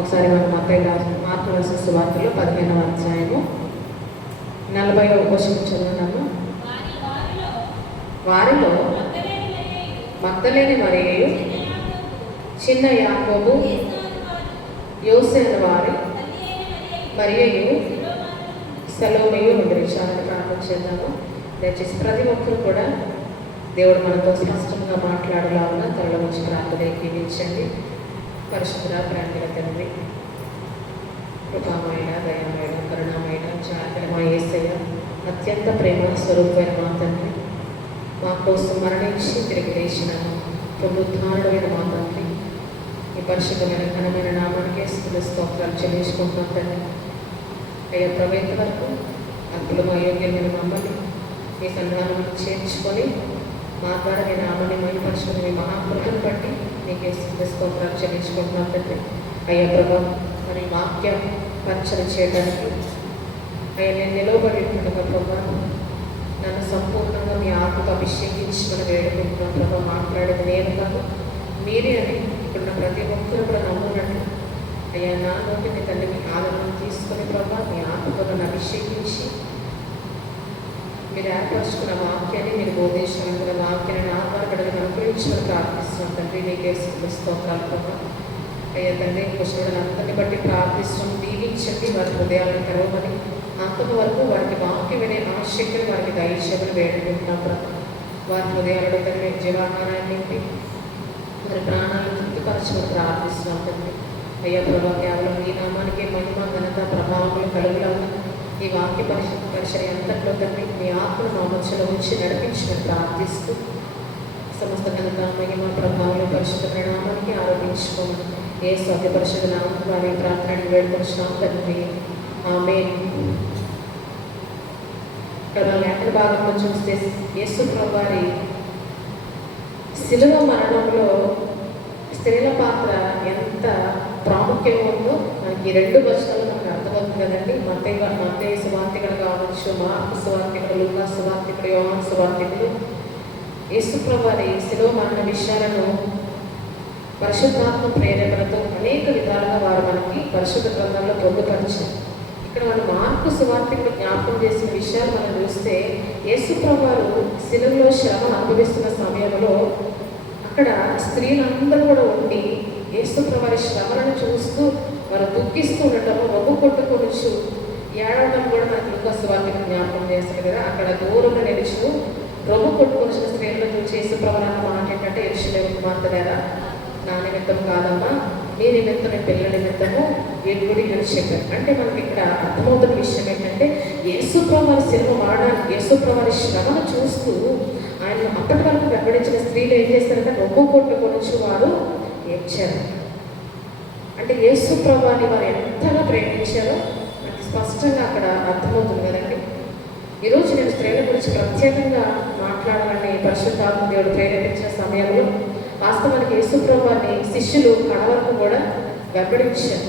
ఒకసారి మనం మార్కు రాసిన సువార్తలో 15వ అధ్యాయము 40వ వచనం చదువున్నాము. వారిలో మగ్దలేని మరియయు, చిన్న యాకోబు, యోసే అను వారి మరియయు, సలోమియు ఉండి చాలా ప్రార్థన చేద్దాము. దయచేసి ప్రతి ఒక్కరు కూడా దేవుడు మనతో స్పష్టంగా మాట్లాడేలాగా త్వరలో వచ్చి ప్రార్థన ఎక్కించండి. పరిశుద్ధ ప్రేమల తండ్రి, కృపామైన, దయామైన, కరుణమైన, జాగ్రత్త యేసయ్య, అత్యంత ప్రేమ స్వరూపమైన మా తండ్రి, మా కోసం మరణించి తిరిగి లేచిన పునరుద్ధారణమైన మా తండ్రి, ఈ పరిశుద్ధమైన ఘనమైన నామానికి స్తోత్రాలు చెల్లించుకుంటున్నాం తండ్రి. అయ్యా ప్రవేత వరకు అద్భుతం అయోగ్యమైన మమ్మల్ని మీ సంఘాలను చేర్చుకొని మా ద్వారా మీ నామాన్ని మహిమపరచుకుని మీ మహాకృపను బట్టి నీకే స్తోత్రాలు చెల్లించుకుంటున్నాం తండ్రి. అయ్యా ప్రభా, మరి వాక్యం పంచన చేయడానికి అయ్యా నేను నిలవబడి ఉంటుండగా ప్రభా, నన్ను సంపూర్ణంగా మీ ఆత్మకు అభిషేకించుకుని వేడుకుంటున్నాం ప్రభా. మాట్లాడేది నేను కాదు మీరే అని ఇప్పుడున్న ప్రతి ఒక్కరు కూడా నమ్మున్నట్టు అయ్యా నా నోటి మీ తండ్రి మీ ఆదరణ తీసుకుని ప్రభా, మీ ఆత్మతో నన్ను అభిషేకించి మీరు ఏర్పరచుకున్న వాక్యాన్ని మీరు బోధించిన వాక్యాన్ని ఆధారపడని అనుగ్రహించమని ప్రార్థిస్తున్నాం తండ్రి. నీకే స్తోత్రాలు ప్రభా. అయ్యా తండ్రి, కృష్ణులందరినీ బట్టి ప్రార్థిస్తున్నాం. దీవించండి, వారి హృదయాలను తెరవమని, అంతకు వరకు వారికి వాక్యం వినే ఆసక్తిని వారికి దయచేయమని వేడుకుంటున్నాం ప్రభా. వారి హృదయాలను తండ్రి జీవాహారాన్ని నింపి వారి ప్రాణాలను తృప్తిపరచమని ప్రార్థిస్తున్నాం తండ్రి. అయ్యా ప్రభా, కేవలం ఈ నామానికి మహిమ, ఘనత, ప్రభావములు కలుగులాగా ఈ వాక్య పరిచయం అంతట్లో తండ్రి మీ ఆత్మను మా మధ్యలో ఉంచి నడిపించమని ప్రార్థిస్తూ సమస్త ఘనత, మహిమ, ప్రభావాలు పరిశుద్ధమైన నామానికి ఆరోపించుకోమని ఏ సత్య పరిశుద్ధ నామం వారి ప్రార్థనని వేడుకొచ్చినాం తండ్రి. ఆమేన్. ఇక్కడ లేఖన భాగంలో చూస్తే యేసు ప్రభువారి శిలువ మరణంలో స్త్రీల పాత్ర ఎంత ప్రాముఖ్యంగా ఉందో మనకి 2 వచనాలు మనకు అర్థమవుతుంది కదండి. మత్తయి సువార్తికుడు కావచ్చు, మార్కు సువార్తికుడు, లూకా సువార్తికుడు, యోహాను సువార్తికుడు యేసు ప్రభువారి శిలువ మరణ విషయాలను పరిశుద్ధాత్మ ప్రేరేపణతో అనేక విధాలుగా వారు మనకి పరిశుద్ధ గ్రంథంలో పొందుపరిచారు. ఇక్కడ మనం మార్కు సువార్తికుడు జ్ఞాపకం చేసిన విషయాలు మనం చూస్తే యేసు ప్రభువారు శిలువలో శ్రమ అనుభవిస్తున్న సమయంలో అక్కడ స్త్రీలందరూ కూడా ఉండి యేసు ప్రభువారి శ్రమలను చూస్తూ వారు దుఃఖిస్తూ ఉండటం, రొమ్ము కొట్టుకొనొచ్చు ఏడవడం కూడా మనకు లూకా సువార్తికుడు జ్ఞాపకం చేస్తారు కదా. అక్కడ దూరంగా నిలుచు రొమ్ము కొట్టుకొచ్చిన స్త్రీలను చూసి యేసు ప్రభువారి అన్న మాట ఏంటంటే, యెరూషలేము కుమార్తెలారా, నా నిమిత్తం కాదమ్మా, మీ నిమిత్తం, మీ పిల్లల నిమిత్తము ఏడుగుడి అని చెప్పారు. అంటే మనకి ఇక్కడ అర్థమవుతున్న విషయం ఏంటంటే, యేసు ప్రభువారి శిలువ మరణాన్ని, యేసు ప్రభువారి శ్రమను చూస్తూ ఆయన అప్పటి వరకు వెంబడించిన స్త్రీలు ఏం చేస్తారంటే రొమ్ము కొట్టుకొనొచ్చు వారు ఏడ్చారు. అంటే యేసు ప్రభువారిని వారు ఎంతగా ప్రేమించారో మనకి స్పష్టంగా అక్కడ అర్థమవుతుంది కదండి. ఈరోజు నేను స్త్రీల గురించి ప్రత్యేకంగా మాట్లాడాలని పరిశుద్ధాత్మ దేవుడు ప్రేరేపించిన సమయంలో వాస్తవానికి యేసు ప్రభువారిని శిష్యులు కడవరకు కూడా వెంబడించారు.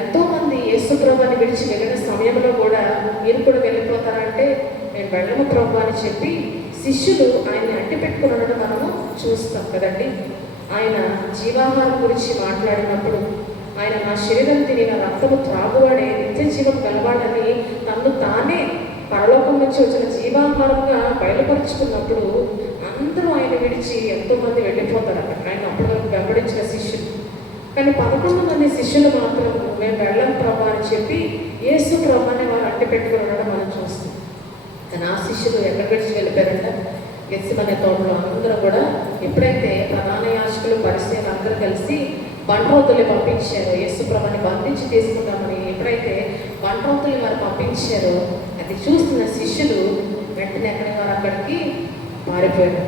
ఎంతోమంది యేసు ప్రభువారిని విడిచి వెళ్ళిన సమయంలో కూడా మీరు కూడా వెళ్ళిపోతారంటే నేను వెళ్ళము ప్రభు అని చెప్పి శిష్యులు ఆయన్ని అంటి పెట్టుకుని ఉండడం మనము చూస్తాం కదండి. ఆయన జీవాహారం గురించి మాట్లాడినప్పుడు ఆయన నా శరీరం తిని నా రక్తము త్రాగువాడే నిత్య జీవం గలవాడని తను తానే పరలోకం నుంచి వచ్చిన జీవాహారంగా బయలుపరుచుకున్నప్పుడు అందరూ ఆయన విడిచి ఎంతోమంది వెళ్ళిపోతారు అక్కడ. ఆయన అప్పటి వరకు వెంబడించిన శిష్యులు. కానీ 11 మంది శిష్యులు మాత్రం మేము వెళ్ళం ప్రభా అని చెప్పి యేసు ప్రభాని వారు అంటి పెట్టుకుని ఉండడం మనం చూస్తాం. కానీ ఆ శిష్యులు ఎక్కడ విడిచి వెళ్ళిపోయారంట, గెత్సేమనే తోటలో అందరూ కూడా ఎప్పుడైతే ప్రధాన యాజకులు, పరిసయ్యులు అందరూ కలిసి బంట్రోతుల్ని పంపించారు, యేసు ప్రభుని బంధించి తీసుకుంటామని ఎప్పుడైతే బంట్రోతుల్ని వారు పంపించారో అది చూస్తున్న శిష్యులు వెంటనే వారు అక్కడికి పారిపోయారు.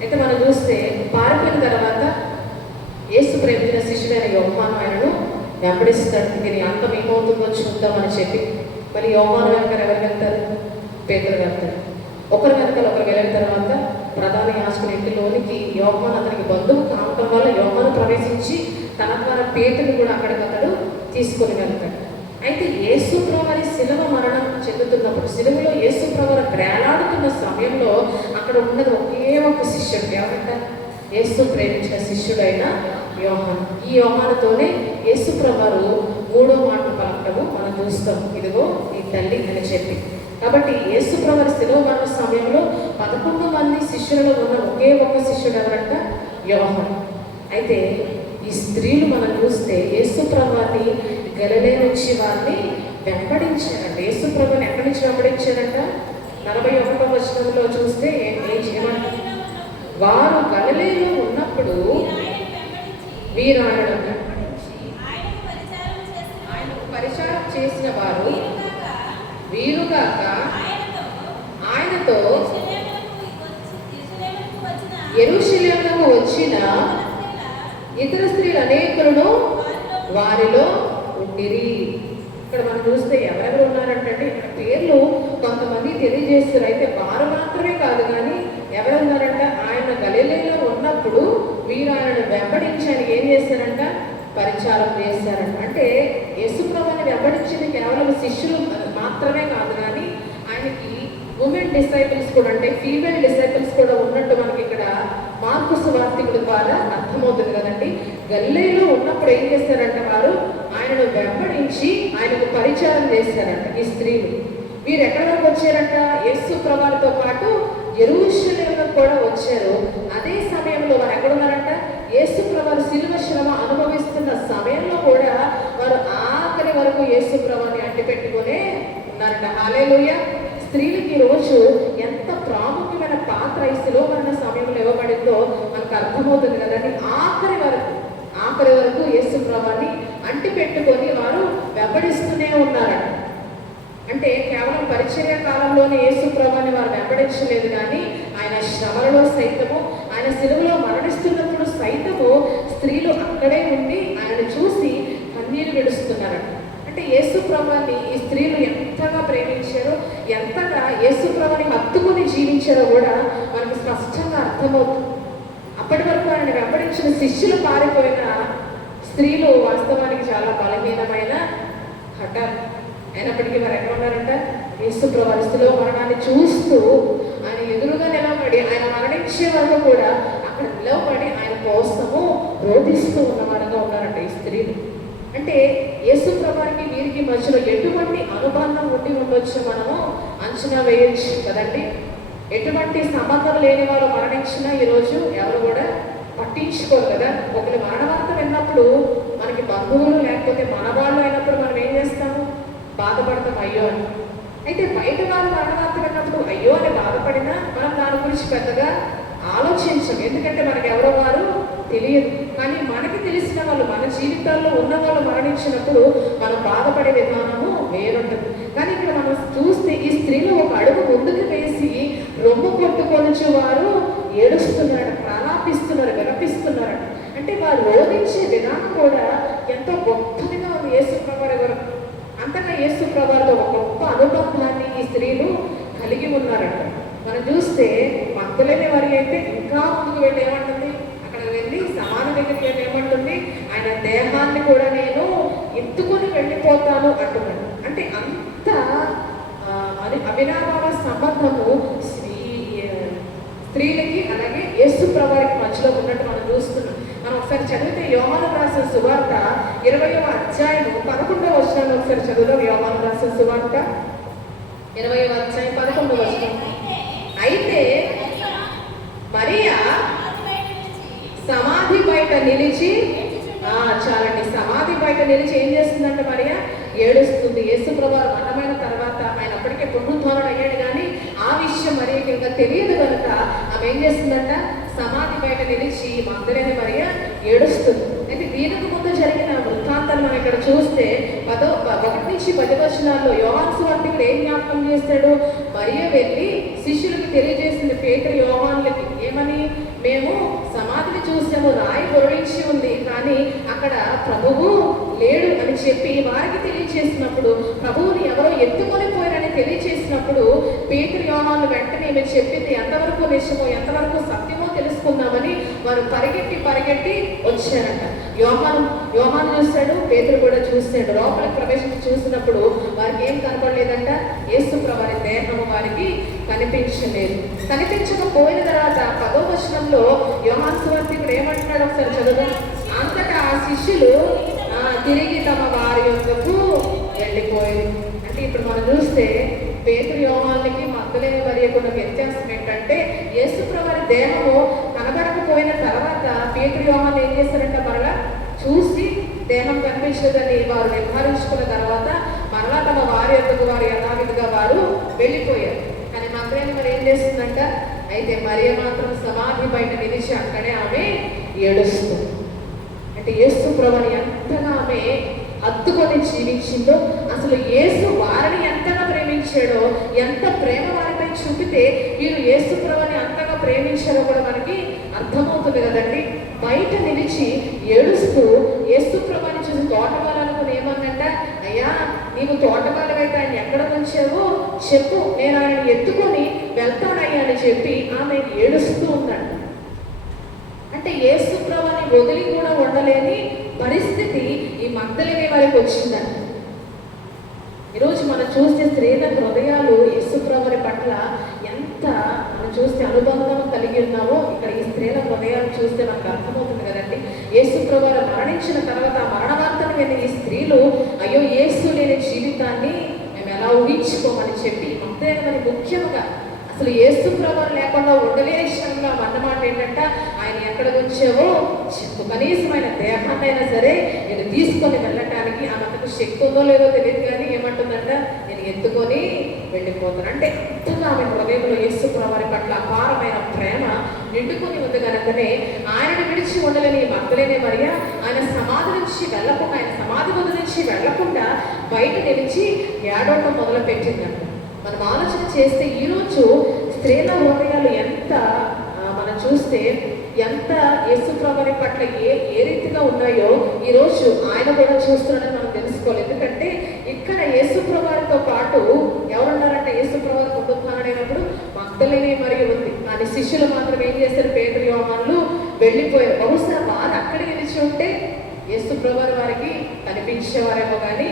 అయితే మనం చూస్తే పారిపోయిన తర్వాత యేసు ప్రేమించిన శిష్యుడైన యోహాను ఆయనను వెంబడిస్తాడు. దీని అంతం ఏమవుతుందో చూద్దామని చెప్పి మరి యోహాను వెనకాల ఎవరు వెళ్తారు? పేతురు వెళ్తారు. ఒకరి వెనకాల ఒకరు వెళ్ళిన తర్వాత ప్రధాన యాజకుని ఇంటిలోనికి యోహాను అతనికి బంధువు కావటం వల్ల యోహాను ప్రవేశించి తన ద్వారా పేతురుని కూడా అక్కడికి అతడు తీసుకొని వెళ్తాడు. అయితే యేసు ప్రభువారి శిలువ మరణం చెందుతున్నప్పుడు, శిలువలో యేసు ప్రభువారు వేలాడుతున్న సమయంలో అక్కడ ఉన్నది ఒకే ఒక శిష్యుడు. ఎవరంట? యేసు ప్రేమించిన శిష్యుడైన యోహాను. ఈ యోహానుతోనే యేసుప్రభువారు మూడో మాట పలకటము మనం చూస్తాం, ఇదిగో నీ తల్లి అని చెప్పి. కాబట్టి యేసుప్రభువారి శిలువ మరణ సమయంలో 11 మంది శిష్యులలో ఉన్న ఒకే ఒక్క శిష్యుడు ఎవరంట? యోహాను. అయితే ఈ స్త్రీలు మనం చూస్తే యేసుప్రభువారిని గలిలయ నుంచి వారిని వెంబడించారంట. యేసుప్రభుని ఎక్కడి నుంచి వెంబడించారంట? 41వ వచనంలో చూస్తే ఏం చేయమంట? వారు గలిలయలో ఉన్నప్పుడు వీరు ఆయనకు పరిచారం చేసిన వారు వీరుగాక ఆయనతో యెరూషలేమునకు వచ్చిన ఇతర స్త్రీలు అనేకులను వారిలో ఉండిరి. ఇక్కడ మనం చూస్తే ఎవరెవరు ఉన్నారంటే ఇక్కడ పేర్లు కొంతమంది తెలియజేస్తారు. అయితే వారు మాత్రమే కాదు, కానీ ఎవరున్నారంట? ఆయన గలిలయలో ఉన్నప్పుడు వీరు ఆయనను వెంబడించని ఏం చేశారంట? పరిచారం చేశారంట. అంటే యేసుప్రభుని వెంబడించింది కేవలం శిష్యులు మాత్రమే కాదు, కానీ ఆయనకి ఉమెన్ డిసైపుల్స్ కూడా, అంటే ఫీమేల్ డిసైపుల్స్ కూడా ఉన్నట్టు మనకి ఇక్కడ మార్కు సువార్తికుడి ద్వారా అర్థమవుతుంది కదండి. గలిలయలో ఉన్నప్పుడు ఏం చేశారంట? వారు ఆయనను వెంబడించి ఆయనకు పరిచారం చేశారంట ఈ స్త్రీలు. వీరు ఎక్కడి వరకు వచ్చారంట? యేసుప్రభుతో పాటు యెరూషలేముకు కూడా వచ్చారు. అదే సమయంలో వారు ఎక్కడున్నారంట? యేసుప్రభు శిలువ శ్రమ అనుభవిస్తున్న సమయంలో కూడా వారు ఆఖరి వరకు యేసుప్రభుని అంటిపెట్టుకునే ఉన్నారంట. హల్లెలూయా. స్త్రీలకి ఈరోజు ఎంత ప్రాముఖ్యమైన పాత్ర ఈ శిలువ మరణ సమయంలో ఇవ్వబడిందో మనకు అర్థమవుతుంది కదండి. ఆఖరి వరకు యేసుప్రభుని అంటిపెట్టుకొని వారు వెంబడిస్తూనే ఉన్నారంట. అంటే కేవలం పరిచర్య కాలంలోనే యేసుప్రభుని వారు వెంబడించలేదు, కానీ ఆయన శ్రమలలో సైతము, ఆయన శిలువలో మరణిస్తున్నప్పుడు సైతము స్త్రీలు అక్కడే ఉండి ఆయనను చూసి కన్నీరు విడుస్తున్నారంట. అంటే యేసుప్రభుని ఈ స్త్రీలు ఎంతగా ప్రేమించారో, ఎంతగా యేసుప్రభుని హత్తుకుని జీవించారో కూడా మనకు స్పష్టంగా అర్థమవుతుంది. అప్పటి వరకు ఆయన వెంబడించిన శిష్యులు పారిపోయిన స్త్రీలు వాస్తవానికి చాలా బలహీనమైన హఠాత్ అయినప్పటికీ వారు ఎక్కడ ఉన్నారంట? యేసుప్రభు శిలువ మరణాన్ని చూస్తూ ఆయన ఎదురుగా నిలబడి ఆయన మరణించే వరకు కూడా అక్కడ నిలబడి ఆయన కోసము రోధిస్తూ ఉన్నవారుగా ఉన్నారంట ఈ స్త్రీలు. అంటే యేసుప్రభుకి వీరికి మధ్యలో ఎటువంటి అనుబంధం ఉండి ఉండొచ్చు మనము అంచనా వేయచ్చు కదండి. ఎటువంటి సంబంధం లేని వారు మరణించినా ఈరోజు ఎవరు కూడా పట్టించుకోరు కదా. ఒకరి మరణ వార్త విన్నప్పుడు మనకి బంధువులు లేకపోతే మన వాళ్ళు అయినప్పుడు మనం ఏం చేస్తాము? బాధపడతాం అయ్యో అని. అయితే బయట వారు మరణ వార్త విన్నప్పుడు అయ్యో అని బాధపడినా మనం దాని గురించి పెద్దగా ఆలోచించం, ఎందుకంటే మనకి ఎవరో వారు తెలియదు. కానీ మనకి తెలిసిన వాళ్ళు, మన జీవితాల్లో ఉన్న వాళ్ళు మరణించినప్పుడు మనం బాధపడే విధానము వేరుంటుంది. కానీ ఇక్కడ మనం చూస్తే ఈ స్త్రీలు ఒక అడుగు ముందుకు వేసి రొమ్ము కొట్టుకొనిచు వారు ఏడుస్తున్నారు, ప్రాణాపిస్తున్నారు, విలపిస్తున్నారు. అంటే వారు రోధించే విధానం కూడా ఎంతో గొప్పదిగా ఉంది. యేసుప్రభు ఎవరు అంతగా యేసుప్రభుతో ఒక గొప్ప అనుబంధాన్ని ఈ స్త్రీలు కలిగి ఉన్నారంట. మనం చూస్తే మగ్దలేని వారి అయితే ఇంకా ముందుకు వెళ్ళి ఏమంటుంది? అక్కడ వెళ్ళి సమాధి దగ్గరికి వెళ్ళి ఏమంటుంది? ఆయన దేహాన్ని కూడా నేను ఎత్తుకొని వెళ్ళిపోతాను అంటున్నాడు. అంటే అంత అవినాభావ సంబంధము స్త్రీలకి అలాగే యేసుప్రభుకి మధ్యలో ఉన్నట్టు మనం చూస్తున్నాం. మనం ఒకసారి చదివితే యోహాను రాసిన సువార్త 20వ అధ్యాయము 11వ వచనాన్ని ఒకసారి చదువుదాం. యోహాను రాసిన సువార్త 20వ అధ్యాయం 11వ వచనం. అయితే మరియా సమాధి బయట నిలిచి, చాలండి, సమాధి బయట నిలిచి ఏం చేస్తుందంటే మరియా ఏడుస్తుంది. యేసుప్రభు మరణమైన తర్వాత ఆయన అప్పటికే పునరుద్ధరణ అయ్యాడు, కానీ ఆ విషయం మరియకి ఇంకా తెలియదు కనుక ఆమె ఏం చేస్తుందంట? సమాధి బయట నిలిచి మగ్దలేని మరియా ఏడుస్తుంది. అయితే దీనికి ముందు జరిగిన వృత్తాంతాన్ని మనం ఇక్కడ చూస్తే 1 నుంచి 10 వచనాల్లో యోహాను సువార్తికుడు ఏం జ్ఞాపకం చేస్తాడు? మరియ వెళ్ళి శిష్యులకి తెలియజేసింది, పేతురు యోహానులకి ఏమని? మేము సమాధిని చూసాము, రాయి పొరలించి ఉంది, కానీ అక్కడ ప్రభువు లేడు అని చెప్పి వారికి తెలియచేసినప్పుడు, ప్రభువుని ఎవరో ఎత్తుకొని పోయారని తెలియచేసినప్పుడు పేతురు యోహాను వెంటనే ఈమె చెప్పింది ఎంతవరకు నిజమో ఎంతవరకు సత్యమో తెలుసుకుందామని వారు పరిగెట్టి వచ్చారంట. యోహాను చూశాడు, పేతురు కూడా చూశాడు. లోపలికి ప్రవేశించి చూసినప్పుడు వారికి ఏం కనపడలేదంట? యేసుప్రభు దేహము వారికి కనిపించలేదు. కనిపించకపోయిన తర్వాత 10వ వచనంలో యోహాను సువార్తికుడు ఏమంటున్నాడు? ఒకసారి చదువుదాం. అంతటా ఆ శిష్యులు తిరిగి తమ వారి యొద్దకు వెళ్ళిపోయారు. అంటే ఇప్పుడు మనం చూస్తే పేతురు యోహానులకి మగ్దలేని మరియకు ఉన్న వ్యత్యాసం ఏంటంటే, యేసుప్రభువారి దేహము కనబడకపోయిన తర్వాత పేతురు యోహానులు ఏం చేశారంటే, మరలా చూసి దేహం కనిపించదని వారు నిర్ధారించుకున్న తర్వాత మరలా తమ వారి యొద్దకు వారు యథావిధిగా వారు వెళ్ళిపోయారు. కానీ మగ్దలేని మరి ఏం చేస్తుందంట, అయితే మరియ మాత్రం సమాధి బయట నిలిచి అక్కడే ఆమె ఏడుస్తుంది. అంటే యేసు ప్రభువుని ఎంతగా ఆమె హత్తుకొని జీవించిందో, అసలు యేసు వారిని ఎంతగా ప్రేమించాడో, ఎంత ప్రేమ వారిపై చూపితే వీరు యేసు ప్రభువుని అంతగా ప్రేమించారో కూడా మనకి అర్థమవుతుంది కదండి. బయట నిలిచి ఏడుస్తూ యేసు ప్రభువుని చూసి తోటమాలనుకుని ఏమన్నంట, అయ్యా నీవు తోటమాలవైతే ఆయన ఎక్కడ ఉంచావో చెప్పు, నేను ఆయన ఎత్తుకొని వెళ్తానయ్యా అని చెప్పి ఆమె ఏడుస్తూ ఉందంట. అంటే యేసు ప్రభువుని వదిలి కూడా ఉండలేని పరిస్థితి ఈ మగ్దలేని వారికి వచ్చిందంట. ఈరోజు మనం చూస్తే స్త్రీల హృదయాలు యేసు ప్రభువుని పట్ల ఎంత మనం చూస్తే అనుబంధం కలిగి ఉన్నామో ఇక్కడ ఈ స్త్రీల హృదయాలు చూస్తే మనకు అర్థమవుతుంది కదండి. యేసు ప్రభువు మరణించిన తర్వాత ఆ మరణ వార్తను విన్న ఈ స్త్రీలు, అయ్యో యేసు లేని జీవితాన్ని మేము ఎలా ఊహించుకోమని చెప్పి మగ్దలేని ముఖ్యంగా అసలు యేసు ప్రభువు లేకుండా ఉండలేని క్షణంగా అన్నమాట ఏంటంటే, ఆయన ఎక్కడ ఉంచావో చెప్పు, కనీసమైన దేహాన్నైనా సరే నేను తీసుకొని వెళ్ళటానికి ఆమెకు శక్తి ఉందో లేదో తెలియదు, కానీ ఏమంటుందంట, నేను ఎత్తుకొని వెళ్ళిపోతాను. అంటే అంతగా ఆమె హృదయంలో యేసు ప్రభువు పట్ల అపారమైన ప్రేమ నిండుకొని ఉంది కనుకనే ఆయనను విడిచి ఉండలేని మగ్దలేని మరియ ఆయన సమాధి నుంచి వెళ్ళకుండా, ఆయన సమాధి వద్ద నుంచి వెళ్ళకుండా బయట నిలిచి ఏడవటం మొదలు పెట్టిందంట. మనం ఆలోచన చేస్తే ఈరోజు స్త్రీల హృదయాలు ఎంత మనం చూస్తే ఎంత యేసు ప్రభువుని పట్ల ఏ రీతిగా ఉన్నాయో ఈరోజు ఆయన కూడా చూస్తున్నాడని మనం తెలుసుకోవాలి. ఎందుకంటే ఇక్కడ యేసు ప్రభువుతో పాటు ఎవరున్నారంటే, యేసు ప్రభువు పునరుత్థానమైనప్పుడు మగ్దలేని మరియ ఉంది, కానీ శిష్యులు మాత్రం ఏం చేశారు, పేతురు యోహానులు వెళ్ళిపోయారు. బహుశా వారు అక్కడ నిలిచి ఉంటే యేసు ప్రభువు వారికి కనిపించేవారేమో, కానీ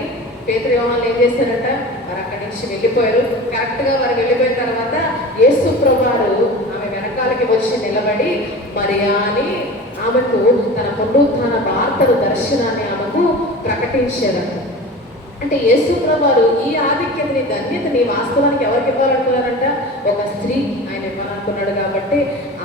పేతురు యోహానులు ఏం చేశారంట, వారు అక్కడి నుంచి వెళ్ళిపోయారు. కరెక్ట్గా వారు వెళ్ళిపోయిన తర్వాత యేసు ప్రభువు ఆమె వెనకాలకి వచ్చి నిలబడి మరియా అని ఆమెకు తన పునరుత్థాన వార్తను, దర్శనాన్ని ఆమెకు ప్రకటించారంట. అంటే యేసు ప్రభువు ఈ ఆధిక్యతని, ధన్యతని వాస్తవానికి ఎవరికి ఇవ్వాలనుకున్నారంట, ఒక స్త్రీ ఆయన ఇవ్వాలనుకున్నాడు. కాబట్టి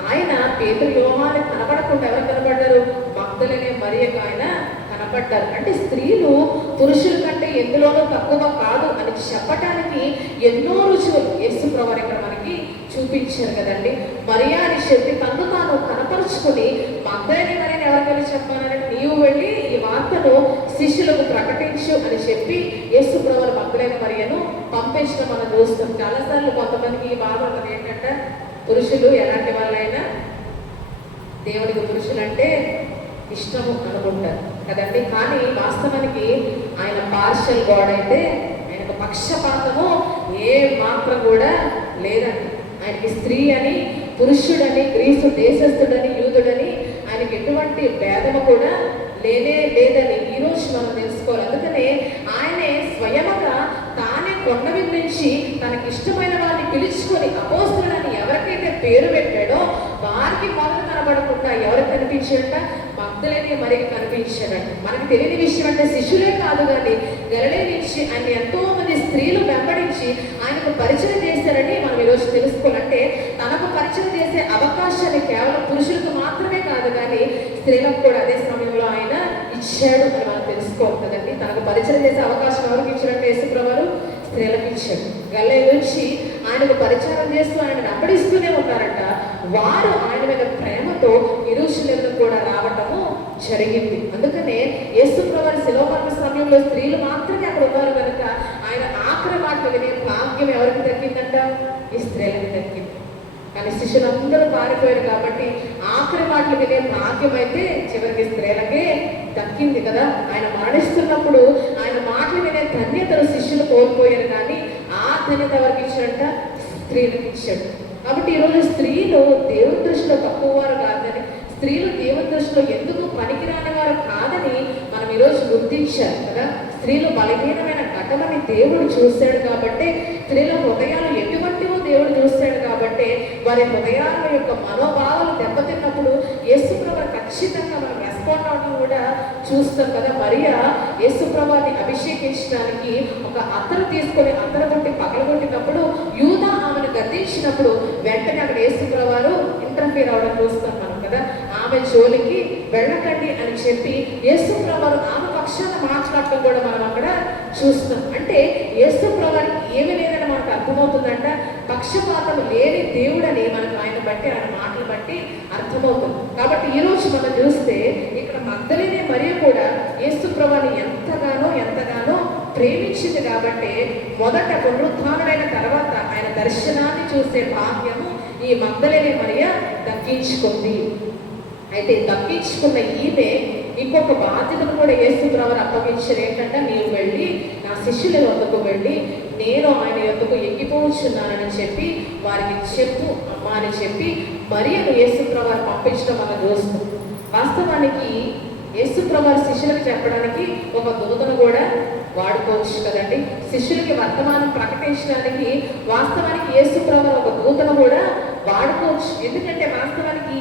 ఆయన పేతురు యోహానులకు కనబడకుండా ఎవరు కనబడ్డారు, మగ్దలేని మరియకు ఆయన కనబడ్డారు. అంటే స్త్రీలు పురుషుల కంటే ఎందులోనూ తక్కువ కాదు అని చెప్పటానికి ఎన్నో రుజువులు యేసు ప్రభువు ఇక్కడ మనకి చూపించారు కదండి. మరియా అని చెప్పి తను తాను కనపరుచుకుని మగ్దలేని మరియని ఎవరికైనా చెప్పానంటే, నీవు వెళ్ళి ఈ వార్తను శిష్యులకు ప్రకటించు అని చెప్పి యేసు ప్రభువు మగ్దలేని మరియను పంపించడం మనం చూస్తాం. చాలాసార్లు కొంతమందికి ఈ బాధ ఉంటుంది ఏంటంటే, పురుషులు ఎలాంటి వాళ్ళైనా దేవునికి పురుషులంటే ఇష్టము అనుకుంటారు కదండి. కానీ వాస్తవానికి ఆయన పార్షల్ గాడ్ అయితే ఆయనకు పక్షపాతము ఏ మాత్రం కూడా లేదండి. ఆయనకి స్త్రీ అని, పురుషుడని, గ్రీసు దేశస్థుడని, యూదుడని ఆయనకి ఎటువంటి భేదము కూడా లేనే లేదని ఈరోజు మనం తెలుసుకోవాలి. అందుకనే ఆయనే స్వయముగా తానే కొండ మీద నుంచి తనకి ఇష్టమైన వారిని పిలుచుకొని అపోస్తలులని ఎవరికైతే పేరు పెట్టాడో వారికి మొదలు కనబడకుండా ఎవరికి కనిపించాడంట, మగ్దలేని మరియకి కనిపించాడంట. మనకి తెలియని విషయం అంటే శిష్యులే కాదు, కానీ గలిలయ నుంచి ఆయన ఎంతో మంది స్త్రీలు వెంబడించి ఆయనకు పరిచయం చేశారని మనం ఈరోజు తెలుసుకోవాలంటే, తనకు పరిచయం చేసే అవకాశాన్ని కేవలం పురుషులకు మాత్రమే కాదు, కానీ స్త్రీలకు కూడా అదే సమయంలో ఆయన ఇచ్చాడు అని మనం తెలుసుకోవాలి కదండి. తనకు పరిచయం చేసే అవకాశం ఎవరికి ఇచ్చాడంటే యేసు ప్రభువు స్త్రీలకు ఇచ్చాడు. గలిలయ నుంచి ఆయనకు పరిచారం చేస్తూ ఆయన వెంబడిస్తూనే ఉన్నారంట. వారు ఆయన మీద ప్రేమతో యెరూషలేముకు కూడా రావటము జరిగింది. అందుకనే యేసు ప్రభువు శిలువ మరణ సమయంలో స్త్రీలు మాత్రమే అక్కడ ఉన్నారు కనుక ఆయన ఆఖరి మాటలు వినే భాగ్యం ఎవరికి దక్కిందంట, ఈ స్త్రీలకు దక్కింది. కానీ శిష్యులందరూ పారిపోయారు కాబట్టి ఆఖరి మాటలు వినే భాగ్యం అయితే చివరికి స్త్రీలకే దక్కింది కదా. ఆయన మరణిస్తున్నప్పుడు ఆయన మాటలు వినే ధన్యతలు శిష్యులు కోల్పోయారు, కానీ ఆ ధన్యత ఎవరికి ఇచ్చాడంట, స్త్రీలకు ఇచ్చాడు. కాబట్టి ఈరోజు స్త్రీలు దేవుని దృష్టిలో తక్కువ వారు కాదని, స్త్రీలు దేవుని దృష్టిలో ఎందుకు పనికిరాని వారు కాదని మనం ఈరోజు గుర్తించారు కదా. స్త్రీలు బలహీనమైన ఘటనని దేవుడు చూశాడు కాబట్టి, స్త్రీల హృదయాలు ఎటువంటివో దేవుడు చూశాడు కాబట్టి, వారి హృదయాల యొక్క మనోభావాలు దెబ్బతిన్నప్పుడు యేసు ప్రభువు ఖచ్చితంగా మనం రెస్పాండ్ అవడం కూడా చూస్తాం కదా. మరియా యేసు ప్రభువుని అభిషేకించడానికి ఒక అత్తరు తీసుకొని అత్తరు కొట్టి పగలగొట్టినప్పుడు యూదా ఆమెను గద్దించినప్పుడు వెంటనే అక్కడ యేసు ప్రభువు ఇంటర్ఫీర్ అవడం చూస్తాం మనం కదా. ఆమె జోలికి వెళ్ళకండి అని చెప్పి యేసు ప్రభువు ఆమె పక్షాన మాట్లాడటం కూడా మనం అక్కడ చూస్తాం. అంటే యేసు ప్రభువుకి ఏమి లేదని మనకు అర్థమవుతుందంట. పక్షపాతం లేని దేవుడని మనకు ఆయన బట్టి ఆయన మాటలు బట్టి అర్థమవుతుంది. కాబట్టి ఈ రోజు మనం చూస్తే ఇక్కడ మగ్దలేనే మరియ కూడా యేసు ప్రభువుని ఎంతగానో ప్రేమించింది. కాబట్టి మొదట పునరుత్థానుడైన తర్వాత ఆయన దర్శనాన్ని చూసే భాగ్యము ఈ మగ్దలేనే మరియ దక్కించుకుంది. అయితే దక్కించుకున్న ఈమె ఇంకొక బాధ్యతను కూడా యేసు ప్రభువుని అప్పగించారు. ఏంటంటే నీవు వెళ్ళి నా శిష్యుల వద్దకు వెళ్ళి నేను ఆయన యొద్దకు ఎక్కిపోవచ్చున్నానని చెప్పి వారికి చెప్పు అమ్మా అని చెప్పి మరియను యేసు ప్రభువుని పంపించడం మనం చూస్తాం. వాస్తవానికి యేసు ప్రభువు శిష్యులకు చెప్పడానికి ఒక దూతను కూడా వాడుకోవచ్చు కదండి. శిష్యులకి వర్తమానం ప్రకటించడానికి వాస్తవానికి యేసు ప్రభువు ఒక దూతను కూడా వాడుకోవచ్చు. ఎందుకంటే వాస్తవానికి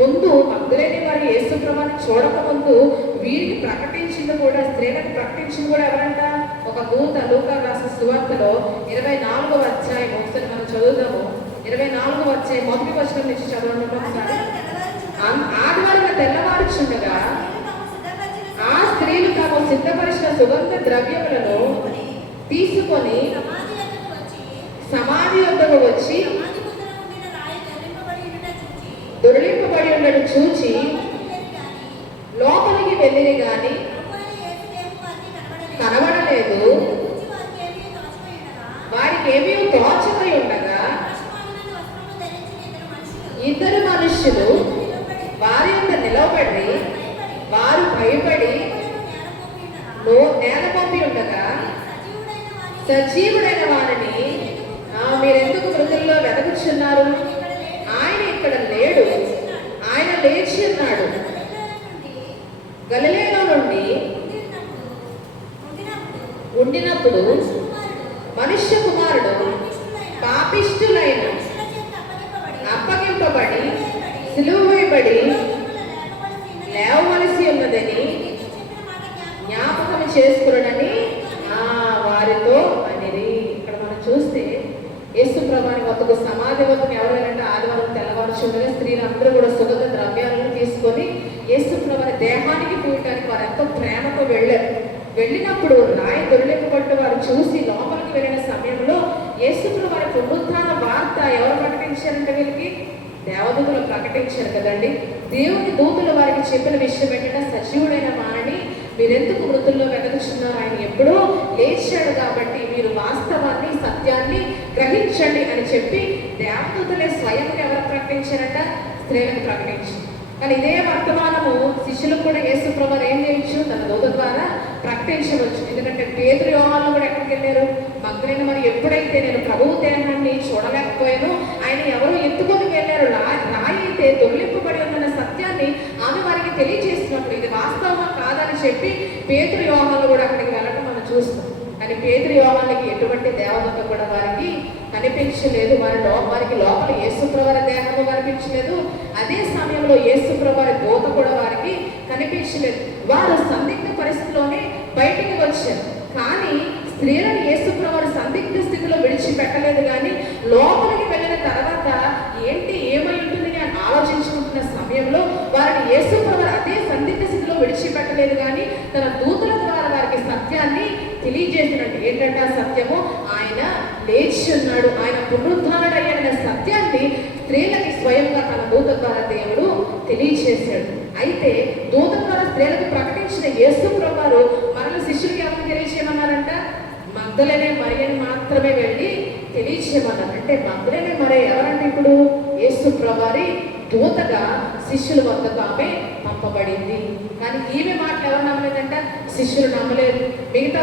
ముందు మగ్దలేనే వారు యేసు ప్రభువుని చూడకముందు వీరికి ప్రకటించింది కూడా, స్త్రీలకు ప్రకటించింది కూడా ఎవరంట? ఒక దూత. లూకా రాసిన సువార్తలో 24వ అధ్యాయం ఒకసారి మనం చదువుదాము. 24వ అధ్యాయం 1వ వచనం నుంచి చదవండి ఒకసారి. ఆదివారం తెల్లవారుచుండగా ఆ స్త్రీలు తాము సిద్ధపరిచిన సుగంధ ద్రవ్యములను తీసుకొని సమాధి వద్దకు వచ్చి దొరిలింపబడి ఉండడం చూచి లోపలికి వెళ్ళిన గాని కనబడలేదు. వారికి ఏమీ తోచమై ఉండగా ఇద్దరు మనుష్యులు వారి యొక్క నిలవబడి వారు భయపడి నేలపోపి ఉండగా సజీవుడైన వారిని మీరెందుకు మృతుల్లో వెతకుచున్నారు? ఆయన ఇక్కడ లేడు, ఆయన లేచి ఉన్నాడు. గలిలయలో నుండి ఉండినప్పుడు మనుష్య కుమారుడు పాపిష్టులైన అప్పగింపబడి సిలువ వేయబడి లేవవలసి ఉన్నదని జ్ఞాపకం చేసుకున్నాడని వారితో అనిరి. ఇక్కడ మనం చూస్తే యేసు ప్రభువుని వద్దకు సమాధి వద్దకు ఎవరైనా ఆదివారం తెల్లవారుచుండగా స్త్రీలు అందరూ కూడా సుగంధ ద్రవ్యాలను తీసుకొని యేసు ప్రభువుని దేహానికి పూయటానికి వారు ఎంతో ప్రేమతో వెళ్ళారు. వెళ్ళినప్పుడు రాయి దొరిలింపబట్టు వారు చూసి లోపలికి వెళ్ళిన సమయంలో యేసు ప్రభువుని పునరుత్థాన వార్త ఎవరు ప్రకటించారంటే వీళ్ళకి దేవదూతలు ప్రకటించారు కదండి. దేవుని దూతలు వారికి చెప్పిన విషయం ఏంటంటే సజీవుడైన వారిని మీరెందుకు మృతుల్లో వెతకుచున్నారు? ఆయన ఎప్పుడో లేచాడు కాబట్టి మీరు వాస్తవాన్ని సత్యాన్ని గ్రహించండి అని చెప్పి దేవదూతలే స్వయంగా ఎవరు ప్రకటించారంట? స్త్రీలకు ప్రకటించారు. కానీ ఇదే వర్తమానము శిష్యులకు కూడా యేసు ప్రభువు ఏం చేయొచ్చు? తన దూత ద్వారా ప్రకటించవచ్చు. ఎందుకంటే పేతురు యోహాను కూడా ఎక్కడికి వెళ్ళారు? మగ్దలేనే మరి ఎప్పుడైతే నేను ప్రభువు దేహాన్ని చూడలేకపోయాను ఆయన ఎవరు ఎత్తుకొని వెళ్ళారు, రాయి అయితే దొర్లింపబడి ఉన్న సత్యాన్ని ఆమె వారికి తెలియజేసినప్పుడు ఇది వాస్తవమా కాదని చెప్పి పేతురు యోహాను కూడా అక్కడికి వెళ్ళడం మనం చూస్తాం. కానీ పేతురు యోహానుకి ఎటువంటి దేవదూత కూడా వారికి కనిపించలేదు. వారికి లోపల యేసు ప్రభువు దేహము కనిపించలేదు. అదే సమయంలో యేసు ప్రభువు దూత కూడా వారికి కనిపించలేదు. వారు సందిగ్ధ పరిస్థితిలోనే బయటికి వచ్చారు. కానీ స్త్రీలను యేసు ప్రభువు సందిగ్ధ స్థితిలో విడిచిపెట్టలేదు. కానీ లోపలికి వెళ్ళిన తర్వాత ఏంటి ఏమై ఉంటుంది అని ఆలోచించుకుంటున్న సమయంలో వారిని యేసు ప్రభువు అదే సందిగ్ధ స్థితిలో విడిచిపెట్టలేదు. కానీ తన దూతల ద్వారా వారికి సత్యాన్ని తెలియజేసినట్టు ఏంటంటే ఆ సత్యము ఆయన లేచి ఉన్నాడు, ఆయన పునరుద్ధానుడయ్యన్న సత్యాన్ని స్త్రీలకి స్వయంగా తన దూత ద్వారా దేవుడు తెలియజేశాడు. అయితే దూత ద్వారా స్త్రీలకు ప్రకటించిన యేసు ప్రభువు మరల శిష్యులకి ఎవరిని తెలియజేయమన్నారంట? మగ్దలేనే మరియని మాత్రమే వెళ్ళి తెలియజేయమన్నారు. అంటే మగ్దలేనే మరి ఎవరంటే ఇప్పుడు యేసు ప్రభువు దూతగా శిష్యుల వద్దకు ఆమె పంపబడింది. కానీ ఈమె మాటలు ఎవరు నమ్మలేదంట? శిష్యులు నమ్మలేదు. మిగతా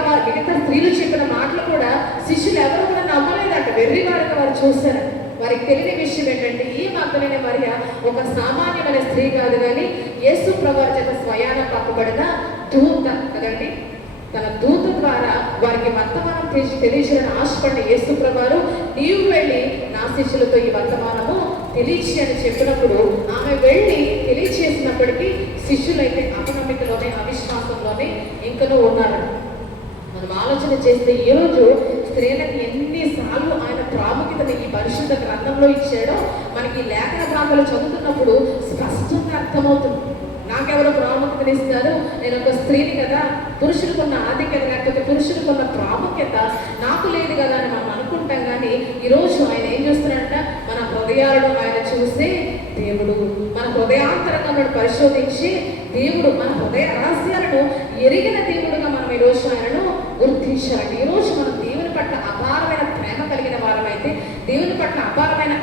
స్త్రీలు చెప్పిన మాటలు కూడా శిష్యులు ఎవరు కూడా నమ్మలేదంట. వెర్రి వారికి వారు చూశారు. వారికి తెలియని విషయం ఏంటంటే ఈ మగ్దలేనే మరియ ఒక సామాన్యమైన స్త్రీ కాదు, కానీ యేసు ప్రభువు చేత స్వయాన పంపబడిన దూత కదండి. తన దూత ద్వారా వారికి వర్తమానం తెలియచేయాలని ఆశపడిన యేసుప్రభువారు, నీవు వెళ్ళి నా శిష్యులతో ఈ వర్తమానము తెలియచి అని చెప్పినప్పుడు ఆమె వెళ్ళి తెలియచేసినప్పటికీ శిష్యులైతే అపనమ్మికలోనే, అవిశ్వాసంలోనే ఇంకనూ ఉన్నారు. మనం ఆలోచన చేస్తే ఈరోజు స్త్రీలకు ఎన్నిసార్లు ఆయన ప్రాముఖ్యతను ఈ పరిశుద్ధ గ్రంథంలో ఇచ్చాడో మనకి లేఖన భాగాలు చదువుతున్నప్పుడు స్పష్టంగా అర్థమవుతుంది. నాకెవరో ప్రాముఖ్యతనిస్తారు, నేను ఒక స్త్రీని కదా, పురుషులకున్న ఆధిక్యత లేకపోతే పురుషులకున్న ప్రాముఖ్యత నాకు లేదు కదా అని మనం అనుకుంటాం. కానీ ఈరోజు ఆయన ఏం చేస్తున్నాడంట, మన హృదయాలను ఆయన చూసే దేవుడు, మన హృదయాంతరంగా పరిశోధించి దేవుడు, మన హృదయ రహస్యాలను ఎరిగిన దేవుడుగా మనం ఈరోజు ఆయనను గుర్తించాలండి. ఈరోజు మనం దేవుని పట్ల అపారమైన ప్రేమ కలిగిన వారమైతే, దేవుని పట్ల అపారమైన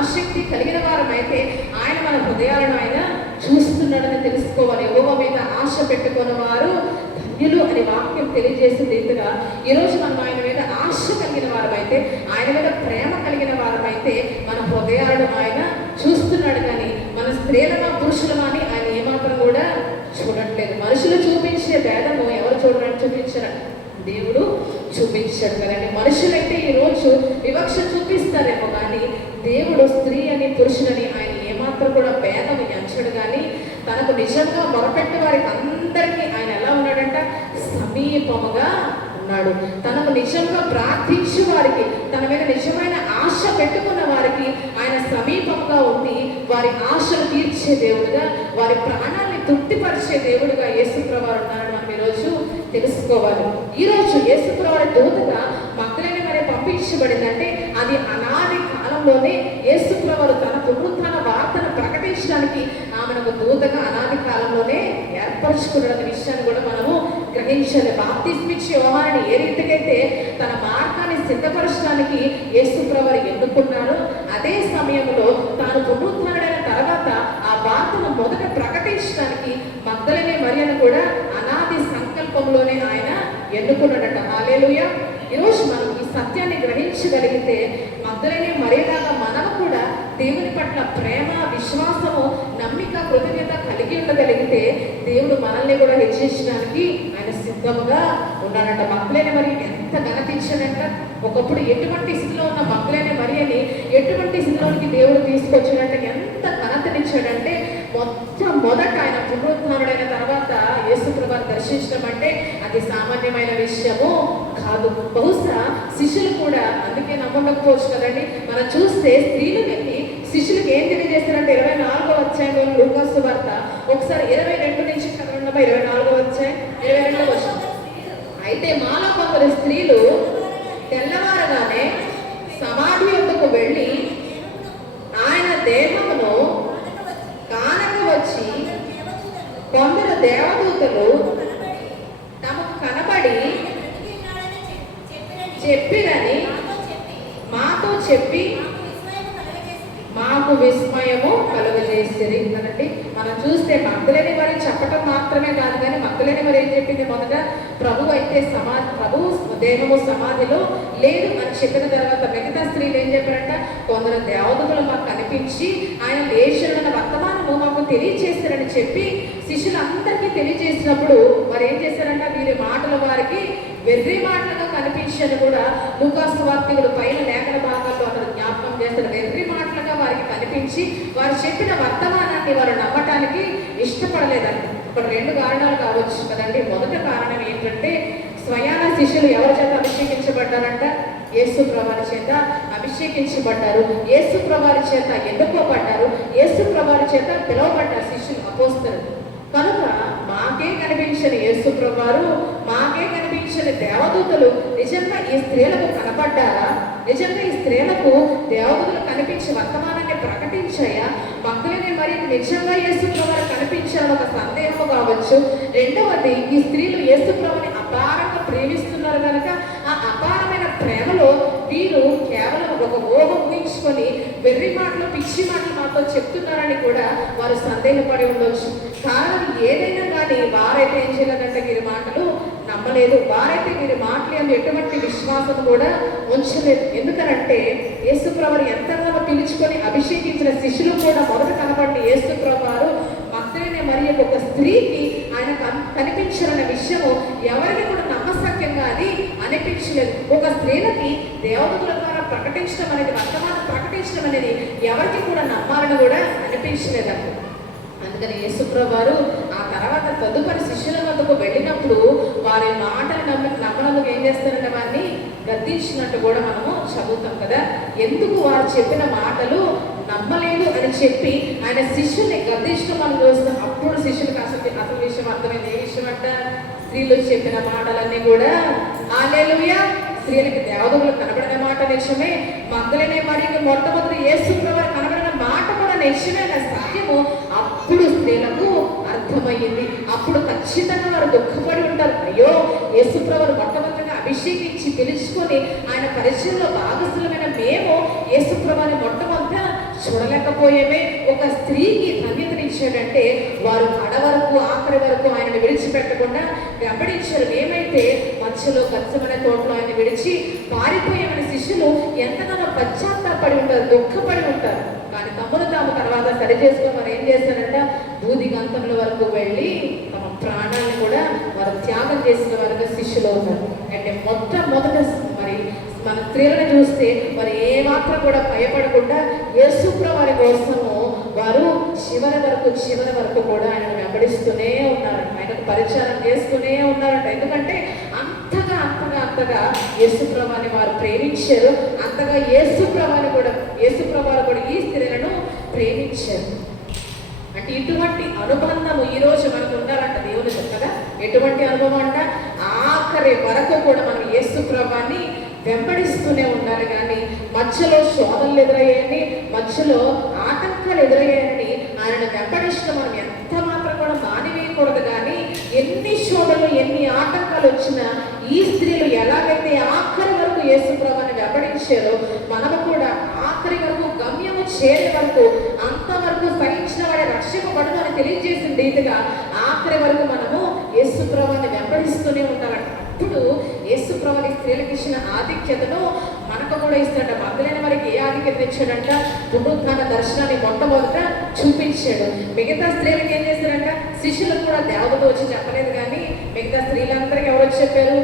ఆసక్తి కలిగిన వారమైతే ఆయన మన హృదయాలను ఆయన చూస్తున్నాడని తెలుసుకోవాలి. యెహోవా మీద ఆశ పెట్టుకున్న వారు ధన్యులు అని వాక్యం తెలియజేసింది. ఇంతగా ఈరోజు మనం ఆయన మీద ఆశ కలిగిన వారమైతే, ఆయన మీద ప్రేమ కలిగిన వారమైతే మన హృదయాలను ఆయన చూస్తున్నాడు. కానీ మన స్త్రీలమా పురుషులమా అని ఆయన ఏమాత్రం కూడా చూడట్లేదు. మనుషులు చూపించే భేదము ఎవరు చూపించారు? దేవుడు చూపించాడు కదండి. మనుషులైతే ఈరోజు వివక్ష చూపిస్తారేమో, కానీ దేవుడు స్త్రీ అని పురుషులని ఆయన ఏమాత్రం కూడా భేదం ఎంచడు. కానీ తనకు నిజంగా మొరపెట్టే వారికి అందరికీ ఆయన ఎలా ఉన్నాడంట, సమీపముగా ఉన్నాడు. తనకు నిజంగా ప్రార్థించే వారికి, తన మీద నిజమైన ఆశ పెట్టుకున్న వారికి ఆయన సమీపంగా ఉండి వారి ఆశలు తీర్చే దేవుడుగా, వారి ప్రాణాన్ని తృప్తిపరిచే దేవుడుగా యేసుప్రభువారు ఉన్నారని మనం ఈరోజు తెలుసుకోవాలి. ఈరోజు యేసుప్రభువారి దూతగా మగ్దలేనే మరి పంపించబడిందంటే అది అనాది కాలంలోనే యేసుప్రభువారు తన పునరుత్థాన వార్తను ప్రకటించడానికి ఆమెను దూతగా అనాది కాలంలోనే ఏర్పరచుకున్న విషయాన్ని కూడా మనము గ్రహించాలి. బాప్తిస్మిచ్చి యోహానుని ఏ రీతికైతే తన మార్గాన్ని సిద్ధపరచడానికి యేసుప్రభువారు ఎన్నుకున్నారో, అదే సమయంలో తాను పునరుత్థానుడైన తర్వాత ఆ వార్తను మొదట ప్రకటించడానికి మగ్దలేనే మరియను కూడా అనాది సంకల్పంలోనే ఆయన ఎన్నుకున్నాడట. హల్లెలూయా. ఈరోజు మనం ఈ సత్యాన్ని గ్రహించగలిగితే మగ్దలేనే మరియలాగా మనము కూడా దేవుని పట్ల ప్రేమ, విశ్వాసము, నమ్మిక, కృతజ్ఞత కలిగి ఉండగలిగితే దేవుడు మనల్ని కూడా హెచ్చించడానికి ఆయన సిద్ధంగా ఉన్నాడంట. మగ్దలేనే మరి ఎంత ఘనత ఇచ్చాడంట. ఒకప్పుడు ఎటువంటి స్థితిలో ఉన్న మగ్దలేనే మరియని ఎటువంటి స్థితిలోనికి దేవుడు తీసుకొచ్చాడంటే ఎంత ఘనతనిచ్చాడంటే, మొదట ఆయన పునరుత్థానుడైన తర్వాత యేసుప్రభువుని దర్శించడం అంటే అది సామాన్యమైన విషయము కాదు. బహుశా శిష్యులు కూడా అందుకే నమ్మకపోవచ్చు కదండి. మనం చూస్తే స్త్రీలు వెళ్ళి శిష్యులకు ఏం తెలియజేస్తారంటే 24వ అధ్యాయంలో లూకా సువార్త ఒకసారి 22 నుంచి చదవండి. 24వ అధ్యాయం 22వ వచనం. అయితే మాలో కొందరు స్త్రీలు తెల్లవారగానే సమాధి వద్దకు వెళ్ళి ఆయన దేహమును కానక వచ్చి కొందరు దేవదూతలు తమకు కనబడి చెప్పిరని మాతో చెప్పి మాకు విస్మయము కలుగజేసిరి కదండి. మనం చూస్తే మగ్దలేనే మరి చెప్పటం మాత్రమే కాదు, కానీ మగ్దలేనే మరి ఏం చెప్పింది, మొదట ప్రభు అయితే ప్రభు దేహము సమాధిలో లేదు అని చెప్పిన తర్వాత మిగతా స్త్రీలు ఏం చెప్పారంట, కొందరు దేవదూతలు మాకు కనిపించి ఆయన లేచిన వర్తమానము మాకు తెలియజేస్తారని చెప్పి శిష్యులందరికీ తెలియజేసినప్పుడు వారు ఏం చేశారంట, వీరి మాటలు వారికి వెర్రి మాటలుగా కనిపించాను కూడా లూకా సువార్తికుడు పైన లేఖన భాగాల్లో అతను జ్ఞాపకం చేస్తారు. వెర్రి మాటలుగా వారికి కనిపించి వారు చెప్పిన వర్తమానాన్ని వారు నమ్మటానికి ఇష్టపడలేదంట. ఇక్కడ 2 కారణాలు కావచ్చు కదండి. మొదటి కారణం ఏంటంటే, స్వయాన శిష్యులు ఎవరి చేత అభిషేకించబడ్డారంట, యేసుప్రభువారి చేత అభిషేకించబడ్డారు. యేసుప్రభువారి చేత ఎన్నుకోబడ్డారు. యేసుప్రభువారి చేత పిలువబడ్డారు శిష్యులు, అపోస్తలులు. కనుక మాకే కనిపించని యేసుప్రభువారు, మాకే కనిపించని దేవదూతలు నిజంగా ఈ స్త్రీలకు కనపడ్డారా? నిజంగా ఈ స్త్రీలకు దేవదూతలు కనిపించి వర్తమానాన్ని ప్రకటించాయా? మగ్దలేనే మరి నిజంగా యేసుప్రభువారు కనిపించారు ఒక సందేహం కావచ్చు. రెండవది, ఈ స్త్రీలు యేసుప్రభుని అపారంగా ప్రేమిస్తున్నారు కనుక ఆ అపారమైన ప్రేమలో వీరు కేవలం ఒక ఊహ ఊహించుకొని వెర్రి మాటలు, పిచ్చి మాటలు మాతో చెప్తున్నారని కూడా వారు సందేహపడి ఉండొచ్చు. కారణం ఏదైనా కానీ వారైతే ఏం చేయలేదంటే వీరి మాటలు నమ్మలేదు. వారైతే వీరి మాటలు ఎటువంటి విశ్వాసం కూడా ఉంచలేదు. ఎందుకనంటే యేసుప్రభుని ఎంతగానో పిలుచుకొని అభిషేకించిన శిష్యులు కూడా మొదట కనబడి యేసుప్రభువారు మగ్దలేనే మరి ఒక స్త్రీకి ఆయనకు అంత కనిపించారన్న విషయము ఎవరికి కూడా నమ్మశక్యంగా అది అనిపించలేదు. ఒక స్త్రీలకి దేవదూతల ద్వారా ప్రకటించడం అనేది, వర్తమానం ప్రకటించడం అనేది ఎవరికి కూడా నమ్మాలని కూడా అనిపించలేదంట. అందుకని యేసుప్రభువు వారు ఆ తర్వాత తదుపరి శిష్యుల వద్దకు వెళ్ళినప్పుడు వారి మాటలు నమ్మడానికి ఏం చేస్తారంటే వారిని గద్దించినట్టు కూడా మనము చదువుతాం కదా. ఎందుకు వారు చెప్పిన మాటలు నమ్మలేదు అని చెప్పి ఆయన శిష్యుల్ని గద్దించడం మనం చూస్తాం. అప్పుడు శిష్యులకు అసలు విషయం అర్థమైంది. ఏ విషయం అంట? స్త్రీలు చెప్పిన మాటలన్నీ కూడా హల్లెలూయా. స్త్రీలకి దేవదూతలు కనబడిన మాట నిజమే, మగ్దలేనే మరియు మొట్టమొదటి యేసుప్రభువు కనబడిన మాట కూడా నిజమే అనే సత్యము అప్పుడు స్త్రీలకు అర్థమయ్యింది. అప్పుడు ఖచ్చితంగా వారు దుఃఖపడి ఉంటారు. అయ్యో, యేసుప్రభువును మొట్టమొదటిగా అభిషేకించి పిలుచుకొని ఆయన పరిచయంలో భాగస్థులమైన మేము యేసుప్రభువుని మొట్టమొదట చూడలేకపోయేమే. ఒక స్త్రీకి ధన్యతనిచ్చాడంటే వారు కడ వరకు ఆఖరి వరకు ఆయనను విడిచిపెట్టకుండా వెంబడించారు. ఏమైతే మధ్యలో గచ్చమనే తోటలో ఆయన విడిచి పారిపోయామని శిష్యులు ఎంతగానో పశ్చాత్తాపడి ఉంటారు, దుఃఖపడి ఉంటారు. కానీ తమను తాము తర్వాత సరి చేసుకొని వారు ఏం చేస్తారంట? బూది గంతముల వరకు వెళ్ళి తమ ప్రాణాన్ని కూడా వారు త్యాగం చేసిన వారుగా శిష్యులు ఉన్నారు. అంటే మొట్టమొదట మరి మన స్త్రీలను చూస్తే వారు ఏమాత్రం కూడా భయపడకుండా యేసుప్రభువు కోసము వారు చివరి వరకు కూడా ఆయనను వెంబడిస్తూనే ఉన్నారంట. ఆయనకు పరిచారం చేస్తూనే ఉన్నారంట. ఎందుకంటే అంతగా యేసుప్రభువుని వారు ప్రేమించారు. అంతగా యేసుప్రభువుని కూడా ఈ స్త్రీలను ప్రేమించారు. అంటే ఇటువంటి అనుబంధము ఈరోజు మనకు ఉండాలంట. దేవుని చెప్పగా ఎటువంటి అనుభవం అంట? ఆఖరి వరకు కూడా మనం యేసుప్రభువుని వెంబడిస్తూనే ఉండాలి. కానీ మధ్యలో శోధనలు ఎదురయ్యాయని, మధ్యలో ఆటంకాలు ఎదురయ్యాయని ఆయనను వెంబడిస్తూ మనం ఎంత మాత్రం కూడా మానివేయకూడదు. కానీ ఎన్ని శోధనలు, ఎన్ని ఆటంకాలు వచ్చినా ఈ స్త్రీలు ఎలాగైతే ఆఖరి వరకు యేసుప్రభువుని వెంబడించారో మనము కూడా ఆఖరి వరకు గమ్యము చేరే వరకు అంతవరకు సహించిన వాడే రక్షింపబడును అని తెలియజేసిన రీతిగా ఆఖరి వరకు మనము యేసుప్రభువుని వెంబడిస్తూనే ఉండాలంట. అప్పుడు యేసుప్రభువు స్త్రీలకు ఇచ్చిన ఆధిక్యతను మనకు కూడా ఇస్తాడ. మగ్దలేనే వారికి ఏ ఆధిక్యత ఇచ్చాడంట? పునరుత్థాన దర్శనాన్ని మొట్టమొదట చూపించాడు. మిగతా స్త్రీలకు ఏం చేశారంట? శిష్యులకు కూడా దేవదూత వచ్చి చెప్పలేదు. కానీ మిగతా స్త్రీలందరికీ ఎవరు వచ్చి చెప్పారు?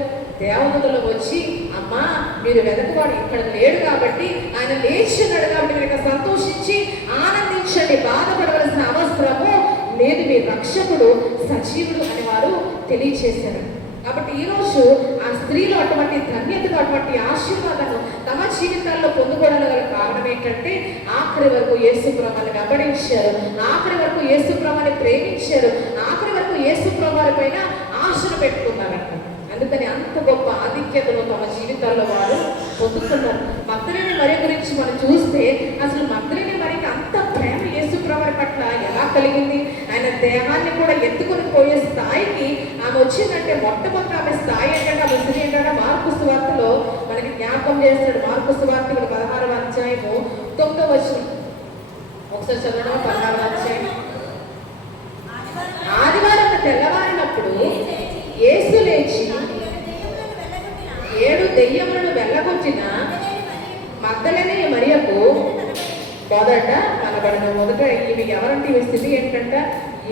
దేవదూతలు వచ్చి, అమ్మా మీరు వెదకువాడు ఇక్కడ లేడు కాబట్టి, ఆయన లేచినాడు కాబట్టి మీరు సంతోషించి ఆనందించండి, బాధపడవలసిన అవసరము లేదు, మీ రక్షకుడు సజీవుడు అని వారు తెలియచేశారు. కాబట్టి ఈరోజు ఆ స్త్రీలు అటువంటి ధన్యతను, అటువంటి ఆశీర్వాదాన్ని తమ జీవితాల్లో పొందుకోవడానికి గల కారణం ఏంటంటే ఆఖరి వరకు యేసుప్రభువుని వెంబడించారు, ఆఖరి వరకు యేసుప్రభువుని ప్రేమించారు, ఆఖరి వరకు యేసుప్రభువు పైన ఆశను పెట్టుకున్నారంట. అందుకని అంత గొప్ప ఆధిక్యతను తమ జీవితాల్లో వారు పొందుతున్నారు. మగ్దలేనే మరియ గురించి మనం చూస్తే అసలు మగ్దలేనే మరియకి అంత ప్రేమ యేసుప్రభువు పట్ల ఎలా కలిగింది? ఆయన దేహాన్ని కూడా ఎత్తుకొని పోయే స్థాయికి ఆమె వచ్చిందంటే మొట్టమొదటి ఆమె స్థాయి ఏంటంటే, ఆమె స్త్రీ ఏంటంటే మార్కు సువార్తలో మనకి జ్ఞాపకం చేస్తాడు. మార్కు సువార్త 16వ అధ్యాయము 9వ వచనం ఒకసారి చదవడం. 16వ అధ్యాయం. ఆదివారం తెల్లవారినప్పుడు యేసు లేచి 7 దెయ్యములను వెళ్ళగొట్టిన మగ్దలేనే మరియకు మొదట కనబడిన. మొదట ఈమె ఎవరంటే ఈమె స్థితి ఏంటంటే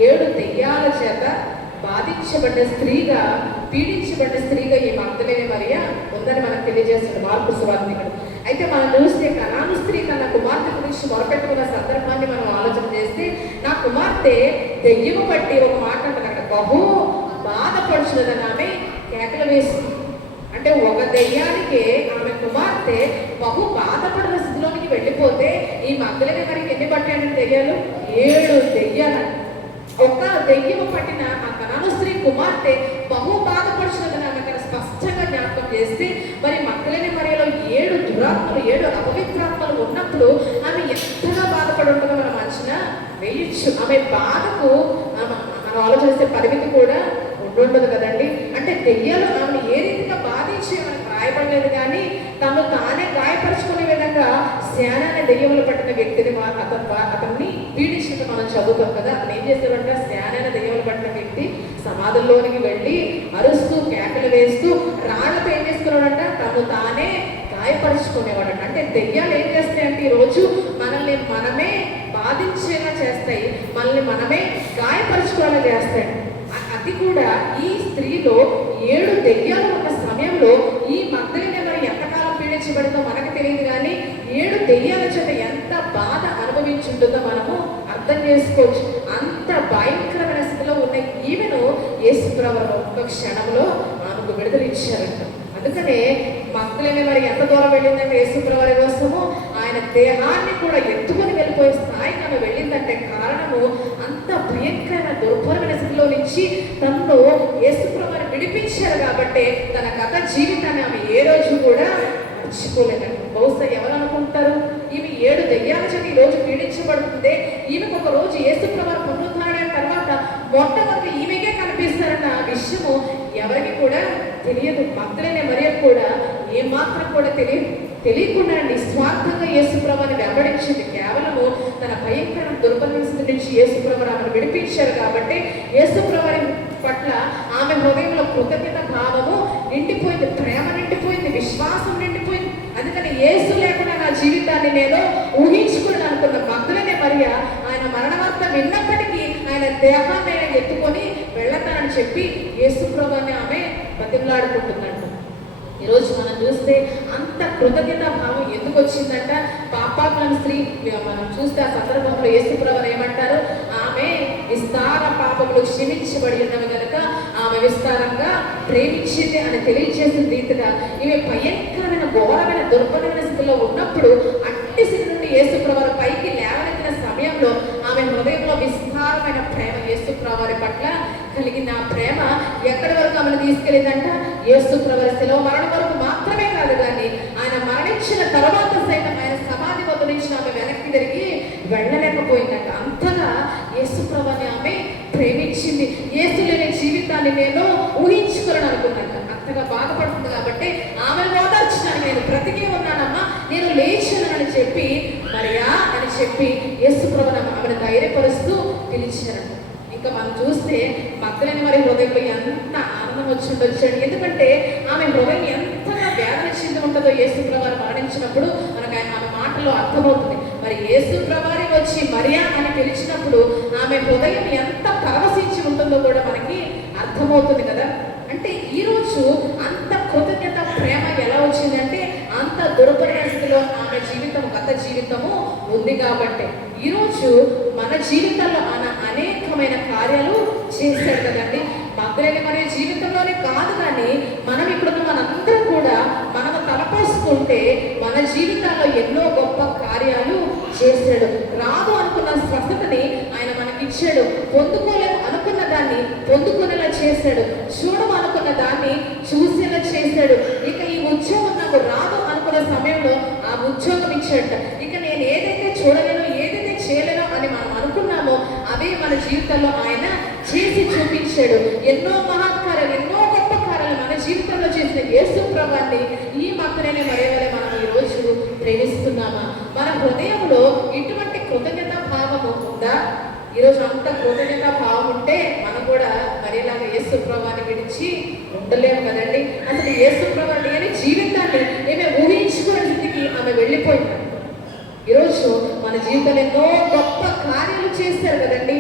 7 దెయ్యాల చేత బాధించబడ్డ స్త్రీగా, పీడించబడ్డ స్త్రీగా ఈ మగ్దలేనే మరియ ఉందని మనకు తెలియజేస్తుంది మార్కు సువార్తికుడు. అయితే మనం చూస్తే కనాను స్త్రీ కన్నా కుమార్తె గురించి మొరపెట్టుకున్న సందర్భాన్ని మనం ఆలోచన చేస్తే, నా కుమార్తె దెయ్యము పట్టి ఒక మాట అంటే అక్కడ బహు బాధపడుచున్నదని ఆమె కేకలు వేసింది. అంటే ఒక దెయ్యానికి ఆమె కుమార్తె బహు బాధపడిన స్థితిలోనికి వెళ్ళిపోతే ఈ మగ్దలేనే మరియకి ఎన్ని పట్టాయని దెయ్యాలు? 7 దెయ్యాలు. ఒక దెయ్యము పట్టిన ఆ కనాను స్త్రీ కుమార్తె బహు బాధపడుచున్నదని ఆమె అక్కడ స్పష్టంగా జ్ఞాపకం చేస్తే, మరి మగ్దలేనే మరియలో 7 దురాత్మలు, 7 అపవిత్రాత్మలు ఉన్నప్పుడు ఆమె ఎంతగా బాధపడి ఉంటుందో మనం అంచనా వేయచ్చు. ఆమె బాధకు మనం ఆలోచిస్తే పరిమితి కూడా ఉండదు కదండి. అంటే దెయ్యాలు ఆమె ఏ రీతిగా బాధించి మనకు రాయబడలేదు. కానీ తను తానే గాయపరుచుకునే విధంగా శానా అనే దెయ్యములు పట్టిన వ్యక్తిని అతన్ని పీడించినట్టు మనం చదువుతాం కదా. అతను ఏం చేశాడంటే, శానా అనే దెయ్యములు పట్టిన వ్యక్తి సమాధుల్లోనికి వెళ్ళి అరుస్తూ కేకలు వేస్తూ రాళ్లతో ఏం చేసుకున్నాడంట? తను తానే గాయపరుచుకునేవాడంట. అంటే దెయ్యాలు ఏం చేస్తాయంటే ఈరోజు మనల్ని మనమే బాధించేలా చేస్తాయి, మనల్ని మనమే గాయపరుచుకోవాలా చేస్తాయి. అది కూడా ఈ స్త్రీలో 7 దెయ్యాలు ఉన్న సమయంలో ఈ మగ్దలేనే మరి ఎంతకాలం పీడించబడిందో మనకు తెలియదు, కానీ 7 దెయ్యాల చేత ఎంత బాధ అనుభవించుంటుందో మనము అర్థం చేసుకోవచ్చు. అంత భయంకరమైన స్థితిలో ఉన్న ఈమెను యేసుప్రభు ఒక్క క్షణంలో ఆమెకు విడుదల ఇచ్చారంట. అందుకనే మగ్దలేనే మరి ఎంత దూరం వెళ్ళిందంటే యేసుప్రభు కోసము ఆయన దేహాన్ని కూడా ఎత్తుకొని వెళ్ళిపోయే స్థాయికి ఆమె వెళ్ళిందంటే కారణము అంత భయంకరమైన దుర్భరమైన స్థితిలో నుంచి తనను యేసుప్రభుని విడిపించారు కాబట్టి తన గత జీవితాన్ని ఆమె ఏ రోజు కూడా మర్చిపోలేదండి. బహుశా ఎవరు అనుకుంటారు, ఈమె 7 దెయ్యాల చేత ఈ రోజు పీడించబడుతుంది, ఈమెకు ఒక రోజు యేసుప్రభు పునరుద్ధరణ తర్వాత మొట్టమొదటి ఈమెకే కనిపిస్తారన్న విషయము ఎవరికి కూడా తెలియదు. మగ్దలేనే మరియకు కూడా ఏమాత్రం కూడా తెలియకుండా నిస్వార్థంగా యేసుప్రభుని వెంబడించింది. కేవలము తన భయంకర దుర్బలస్థితి నుంచి యేసుప్రభు ఆమెను విడిపించారు కాబట్టి యేసుప్రభుని పట్ల ఆమె హృదయంలో కృతజ్ఞత భావము నిండిపోయింది, ప్రేమ నిండిపోయింది, విశ్వాసం నిండిపోయింది. అందుకని యేసు లేకుండా నా జీవితాన్ని నేను ఊహించుకుని అనుకున్న మగ్దలేనే మరియ ఆయన మరణ వార్త విన్నప్పటికీ ఆయన దేహాన్ని ఎత్తుకొని వెళ్ళతానని చెప్పి యేసుప్రభుని ఆమె బతిమలాడుకుంటున్నాడు. ఈరోజు మనం చూస్తే అంత కృతజ్ఞత భావం ఎందుకు వచ్చిందంట? పాపాత్మల స్త్రీ మనం చూస్తే ఆ సందర్భంలో యేసుప్రభుని ఏమంటారు, ఆమె విస్తార పాపములు క్షమించబడి ఉన్నవి కనుక ఆమె విస్తారంగా ప్రేమించింది అని తెలియజేసిన రీతిగా ఈమె భయంకరమైన ఘోరమైన దుర్బలమైన స్థితిలో ఉన్నప్పుడు అట్టి స్థితి నుండి యేసుప్రభుని పైకి లేవనెత్తిన సమయంలో ఆమె హృదయంలో విస్తారమైన ప్రేమ యేసుప్రభుని పట్ల కలిగిన ఆ ప్రేమ ఎక్కడి వరకు ఆమెను తీసుకెళ్ళిందంట? యేసుప్రభుని శిలువ మరణం వరకు మాత్రమే కాదు, కానీ ఆయన మరణించిన తర్వాత సైతం ఆయన సమాధి వద్ద నుంచి ఆమె వెనక్కి తిరిగి వెళ్ళలేకపోయిందంట. అంతగా యేసుప్రభుని ఆమె ప్రేమించింది. యేసు లేని జీవితాన్ని నేను ఊహించుకోవాలని అనుకున్నాను. అంతగా బాధపడుతుంది కాబట్టి ఆమెను ఓదార్చడానికి నేను బ్రతికే ఉన్నానమ్మా, నేను లేచానని చెప్పి మరియా అని చెప్పి యేసుప్రభుని ఆమెను ధైర్యపరుస్తూ పిలిచారంట. ఇంకా మనం చూస్తే మగ్దలేనే మరి హృదయంలో ఎంత ఆనందం వచ్చి ఎందుకంటే ఆమె హృదయం ఎంతగా వేదన చెంది ఉంటుందో యేసుప్రభుని మరణించినప్పుడు మనకు ఆమె మాటలో అర్థమవుతుంది. మరి యేసుప్రభుని వచ్చి మరియా అని పిలిచినప్పుడు ఆమె హృదయం ఎంత పరవశించి ఉంటుందో కూడా మనకి అర్థమవుతుంది కదా. అంటే ఈరోజు అంత కృతజ్ఞత ప్రేమ ఎలా వచ్చిందంటే అంత దుర్బలమైన స్థితిలో ఆమె జీవితం గత జీవితము ఉంది కాబట్టి ఈరోజు మన జీవితంలో ఆయన అనేకమైన కార్యాలు చేశాడు కదండి. మగ్దలేనే మరియ జీవితంలోనే కాదు, కానీ మనం ఇప్పుడున్న మనందరం కూడా మనము తలపోసుకుంటే మన జీవితాల్లో ఎన్నో గొప్ప కార్యాలు చేశాడు. రాదు అనుకున్న స్వస్థతని ఆయన మనకిచ్చాడు. పొందుకోలేము అనుకున్న దాన్ని పొందుకునేలా చేశాడు. చూడము అనుకున్న దాన్ని చూసేలా చేశాడు. ఇక ఈ ఉద్యోగం నాకు రాదు అనుకున్న సమయంలో ఆ ఉద్యోగం ఇచ్చాడు. ఇక నేను ఏదైతే చూడలేనో ఏదైతే చేయలేనో అని మనం అనుకున్నామో అవే మన జీవితంలో ఆయన చేసి చూపించాడు. ఎన్నో మహత్కార్యాలు ఎన్నో గొప్ప కార్యాలు మన జీవితంలో చేసిన యేసుప్రభుని ఈ మగ్దలేనే మరియ వలె మనం ఈరోజు ప్రేమిస్తున్నామా? మన హృదయంలో ఇటువంటి కృతజ్ఞత భావము ఉందా? ఈరోజు అంత కృతజ్ఞత భావం ఉంటే మనం కూడా మరేలాగా యేసుప్రభుని విడిచి ఉండలేము కదండి. అసలు యేసుప్రభు లేని జీవితాన్ని ఏమే ఊహించుకునే స్థితికి ఆమె వెళ్ళిపోయింది. ఈరోజు మన జీవితంలో ఎన్నో గొప్ప కార్యాలు చేశారు కదండి.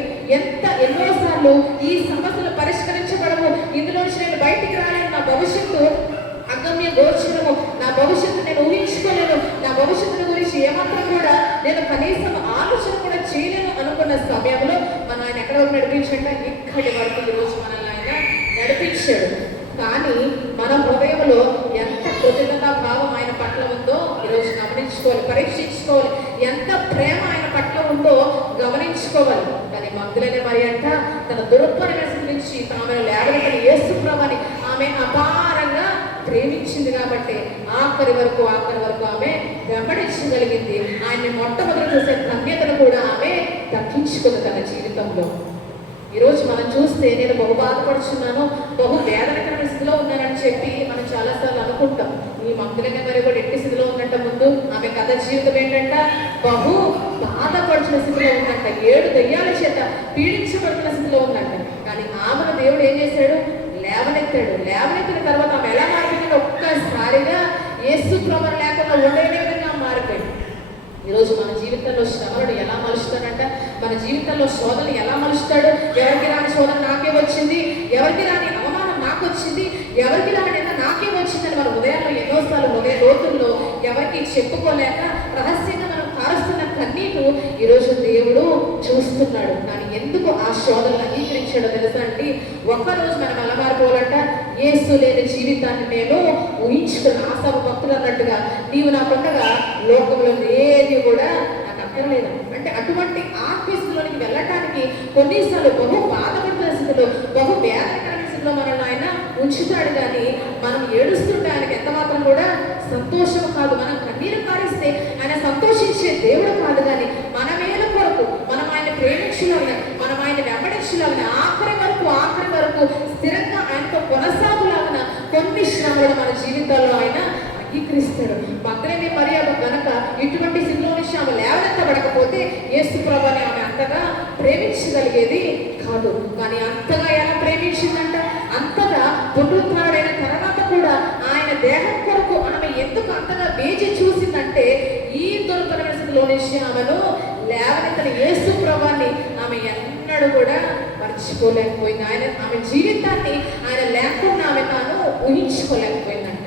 ఎన్నోసార్లు ఈ సమస్యలు పరిష్కరించబడము, ఇందులో నుంచి నేను బయటికి రాలేను, నా భవిష్యత్తు అగమ్య గోచరము, నా భవిష్యత్తు నేను ఊహించుకోలేను, నా భవిష్యత్తుల గురించి ఏమాత్రం కూడా నేను కనీసం ఆలోచన కూడా చేయలేను అనుకున్న సమయంలో మన ఆయన ఎక్కడ వరకు నడిపించంట? ఇక్కడి వరకు ఈరోజు మనల్ని ఆయన నడిపించాడు. కానీ మన హృదయంలో ఎంత కృతజ్ఞతా భావం ఆయన పట్ల ఉందో ఈరోజు గమనించుకోవాలి, పరీక్షించుకోవాలి. ఎంత ప్రేమ ఆయన పట్ల ఉందో గమనించుకోవాలి. కానీ మగ్దలేనే మరియ అంట తన దుర్బలమైన స్థితి నుంచి ఆమెను లేవనెత్తిన యేసుప్రభుని ఆమె అపారంగా ప్రేమించింది కాబట్టి ఆఖరి వరకు ఆమె వెంబడించగలిగింది. ఆయన్ని మొట్టమొదటి చూసే ధన్యతను కూడా ఆమె దక్కించుకుంది తన జీవితంలో. ఈరోజు మనం చూస్తే నేను బహు బాధపడుచున్నాను, బహు వేదనకరమైన స్థితిలో ఉన్నానని చెప్పి మనం చాలాసార్లు అనుకుంటాం. ఈ మగ్దలేనే మరియ కూడా ఎట్టి స్థితిలో ఉందంట? ముందు ఆమె కథ జీవితం ఏంటంట? బహు బాధపడుచున్న స్థితిలో ఉందంట. 7 దెయ్యాల చేత పీడించబడుతున్న స్థితిలో ఉందంట. కానీ ఆమెను దేవుడు ఏం చేశాడు? లేవనెత్తాడు. లేవనెత్తిన తర్వాత ఆమె ఎలా మారిపోయింది? ఒక్కసారిగా యేసుప్రభుని లేకుండా ఉండలేని విధంగా మారిపోయింది. ఈరోజు మన జీవితంలో శ్రమలను ఎలా మలుస్తాడంట, మన జీవితంలో శోధన ఎలా మలుస్తాడు. ఎవరికి రాని శోధన నాకే వచ్చింది, ఎవరికి రాని అవమానం నాకు వచ్చింది, ఎవరికి రాని నాకే వచ్చిందని మన ఉదయాల్లో ఎన్నోసార్లు ఉదయ రోజుల్లో ఎవరికి చెప్పుకోలేక రహస్యంగా మనం కారుస్తున్న కన్నీరు ఈరోజు దేవుడు చూస్తున్నాడు. కానీ ఎందుకు ఆ శోధనలు అంగీకరించాడో తెలుసా అండి? ఒక్కరోజు మనం ఎలా మారిపోవాలంట, యేసు లేని జీవితాన్ని నేను ఊహించుకున్న ఆశాభ భక్తులు అన్నట్టుగా నీవు నా పక్కగా లోకంలో ఏది కూడా నాకు అక్కర్లేదు అంటే అటువంటి ఆత్మీయలోనికి వెళ్ళటానికి కొన్నిసార్లు బహు బాధపడుతున్న స్థితిలో, బహు వేదనకరమైన స్థితిలో మనల్ని ఆయన ఉంచుతాడు. కానీ మనం ఏడుస్తుంటే ఆయనకి ఎంత మాత్రం కూడా సంతోషం కాదు. మనం కన్నీరు కారిస్తే ఆయన సంతోషించే దేవుడు కాదు. కానీ మన మేలు కొరకు మనం ఆయన ప్రేమించులాగా, మనం ఆయన వెంబడించులాగా ఆఖరి వరకు స్థిరంగా ఆయనతో కొనసాగులాగా కొన్ని శ్రమలు మన జీవితాల్లో ఆయన అంగీకరిస్తాడు. మగ్ధలేని మరియ గనక ఇటువంటి స్థితిలో నుంచి ఆమె లేవనెత్తబడకపోతే యేసు ప్రభువుని ఆమె అంతగా ప్రేమించగలిగేది కాదు. కానీ అంతగా ఎలా ప్రేమించిందంట, అంతగా పునరుద్ధరణైన తర్వాత కూడా ఆయన దేహం కొరకు ఆమె ఎందుకు అంతగా వేచి చూసిందంటే, ఈ దుర్భరమైన స్థితిలో నుంచి ఆమెను లేవనెత్తని యేసు ప్రభువుని ఆమె ఎన్నడూ కూడా మర్చిపోలేకపోయింది. ఆమె జీవితాన్ని ఆయన లేకుండా ఆమె తాను ఊహించుకోలేకపోయిందంట.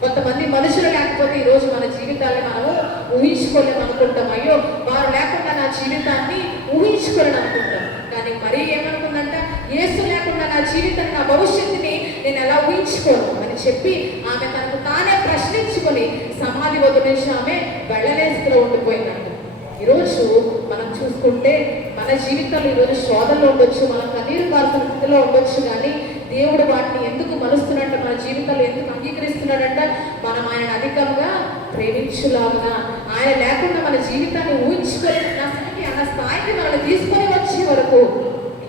కొంతమంది మనుషులు లేకపోతే ఈరోజు మన జీవితాన్ని మనము ఊహించుకోలేము అనుకుంటాం. అయ్యో వారు లేకుండా నా జీవితాన్ని ఊహించుకోలేను అనుకుంటాం. కానీ మరీ ఏమనుకుందంట, యేసు లేకుండా నా జీవితాన్ని, నా భవిష్యత్తుని నేను ఎలా ఊహించుకోను అని చెప్పి ఆమె తనకు తానే ప్రశ్నించుకొని సమాధి వద్ద నుంచి ఆమె వెళ్ళలేస్తూ ఉండిపోయిందంట. ఈరోజు మనం చూసుకుంటే మన జీవితంలో ఈరోజు శోధనలో ఉండొచ్చు, మన కన్నీరు కాల్సిన స్థితిలో ఉండొచ్చు. కానీ దేవుడు వాటిని ఎందుకు మలుస్తున్నట్టు, మన జీవితంలో ఎందుకు అంగీకరిస్తున్నాడంట, మనం ఆయన అధికంగా ప్రేమించులాగా, ఆయన లేకుండా మన జీవితాన్ని ఊహించుకొని అన్న స్థాయికి మనల్ని తీసుకొని వచ్చే వరకు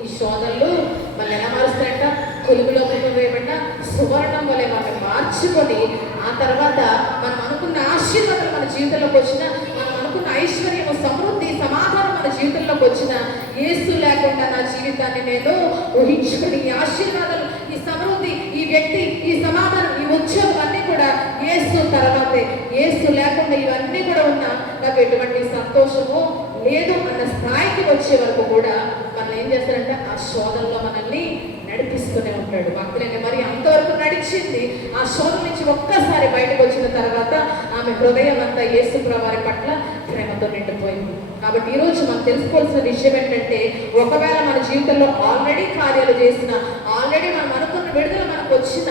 ఈ శోధనలు మళ్ళీ ఎలా మారుస్తాయంట, కొలుగులో వేయబడ్డ సువర్ణం వలె మనం మార్చుకొని ఆ తర్వాత మనం అనుకున్న ఆశీర్వాదాలు మన జీవితంలోకి వచ్చిన, మనం అనుకున్న ఐశ్వర్యము, సమృద్ధి, సమాధానం మన జీవితంలోకి వచ్చిన, యేసు లేకుండా నా జీవితాన్ని నేను ఊహించుకుని ఈ ఆశీర్వాదాలు, ఈ సమృద్ధి, ఈ వ్యక్తి, ఈ సమాధానం, ఈ ఉద్యోగం అన్నీ కూడా యేసు తర్వాతే. యేసు లేకుండా ఇవన్నీ కూడా ఉన్నా నాకు ఎటువంటి సంతోషము లేదు అన్న స్థాయికి వచ్చే వరకు కూడా మనం ఏం చేస్తారంటే ఆ శోధనలో మనల్ని నడిపిస్తూనే ఉంటాడు. భక్తులైన మరి అంతవరకు నడిచింది. ఆ శోధన నుంచి ఒక్కసారి బయటకు వచ్చిన తర్వాత ఆమె హృదయం అంతా యేసు ప్రభువారి పట్ల ప్రేమతో నిండిపోయింది. కాబట్టి ఈరోజు మనం తెలుసుకోవాల్సిన విషయం ఏంటంటే, ఒకవేళ మన జీవితంలో ఆల్రెడీ కార్యాలు చేసిన, ఆల్రెడీ మనం అనుకున్న విడుదల మనకు వచ్చిన,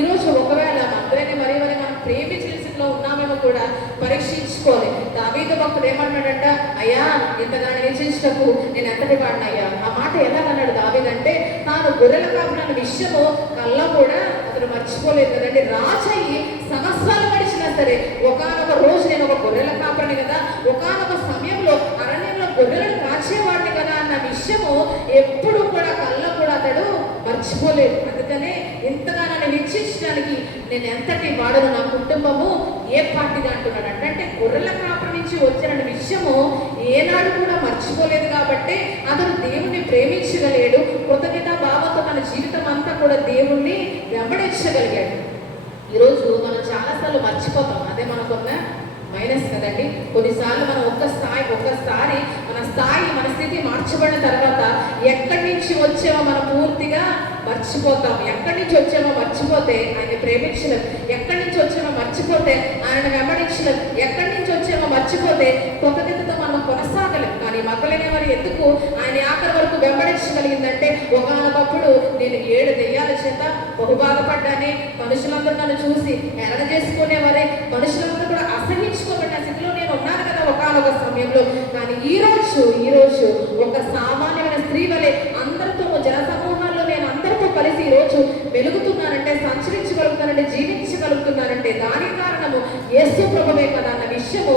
ఈరోజు ఒకవేళ భక్తులైన మరి మనం ప్రేమించిన స్థితిలో ఉన్నామేమో కూడా పరీక్షించుకోవాలి. దావీదు భక్తుడు ఏమన్నాడంట, అయ్యా ఇంతగానో నిరీక్షించటకు నేను ఎంతటి వాడినయ్యా. ఆ మాట ఎలాగన్నాడు దావీదంటే, తాను గొర్రెల కాపున విషయము కళ్ళ కూడా అతను మర్చిపోలేదు కదండి. రాజయ్యి సంవత్సరాలు గడిచినా సరే, ఒకానొక రోజు నేను ఒక గొర్రెల కాపురని కదా, ఒకానొక సమయంలో అరణ్యంలో గొర్రెలను కాచేవాడిని కదా అన్న విషయము ఎప్పుడు కూడా కళ్ళ కూడా అతడు మర్చిపోలేదు. అందుకనే ఇంతగా నన్ను హెచ్చించడానికి నేను ఎంతటి వాడను, నా కుటుంబము ఏ పార్టీగా అంటున్నాడు అంటే గొర్రెల కాపురం నుంచి వచ్చిన విషయము ఏనాడు కూడా మర్చిపోలేదు. కాబట్టి అతను దేవుణ్ణి ప్రేమించగలిగాడు. కృతజ్ఞత భావంతో తన జీవితం అంతా కూడా దేవుణ్ణి వెంబడించగలిగాడు. ఈరోజు మనం చాలాసార్లు మర్చిపోతాం. అదే మనకున్న మైనస్ కదండి. కొన్నిసార్లు మనం ఒక్కసారి మన స్థితి మార్చబడిన తర్వాత ఎక్కడి నుంచి వచ్చామో మనం పూర్తిగా మర్చిపోతాం. ఎక్కడి నుంచి వచ్చామో మర్చిపోతే ఆయన ప్రేమించలేదు, ఎక్కడి నుంచి వచ్చామో మర్చిపోతే ఆయన వెంబడించలేదు, ఎక్కడి నుంచి వచ్చామో మర్చిపోతే కృతజ్ఞతతో మనం కొనసాగలేం. కానీ మగ్గలేని వారు ఎందుకు ఆయన ఆఖరి వరకు వెంబడించగలిగిందంటే, ఒకనొకప్పుడు నేను 7 దెయ్యాల చేత బహుబాధపడ్డానే, మనుషులందరూ నన్ను చూసి ఎరణ చేసుకునేవారే, మనుషులందరూ కూడా అసహించుకోబడిన స్థితిలో నేను ఉన్నాను కదా ఒకనొక సమయంలో. కానీ ఈ రోజు ఒక సామాన్యమైన స్త్రీ వలె అందరితో, జన సమూహాల్లో నేను అందరితో కలిసి ఈరోజు వెలుగుతున్నానంటే, సంచరించగలుగుతానంటే, జీవించగలుగుతున్నానంటే దానికి కారణము యేసు ప్రభువే కదా అన్న విషయము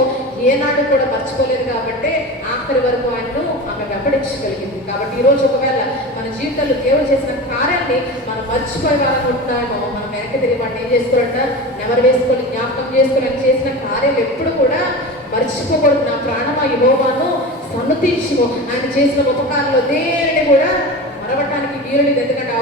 ఏనాడు కూడా మర్చిపోలేదు. కాబట్టి ఆఖరి వరకు ఆయన్ను ఆమె వెంబడించగలిగింది. కాబట్టి ఈరోజు ఒకవేళ మన జీవితంలో దేవుడు చేసిన కార్యాన్ని మనం మర్చిపోయాలనుకుంటున్నామో, మనం వెనక్కి తిరిగి వాడిని ఏం చేసుకోవాలంట, నెవరు వేసుకొని జ్ఞాపకం చేసుకొని చేసిన కార్యాలు ఎప్పుడు కూడా మర్చిపోకూడదు. నా ప్రాణమా యెహోవాను సన్నుతించుము, ఆయన చేసిన ఉపకారంలో దేనిని కూడా మరవటానికి ఈరుడిది. ఎందుకంటే ఆ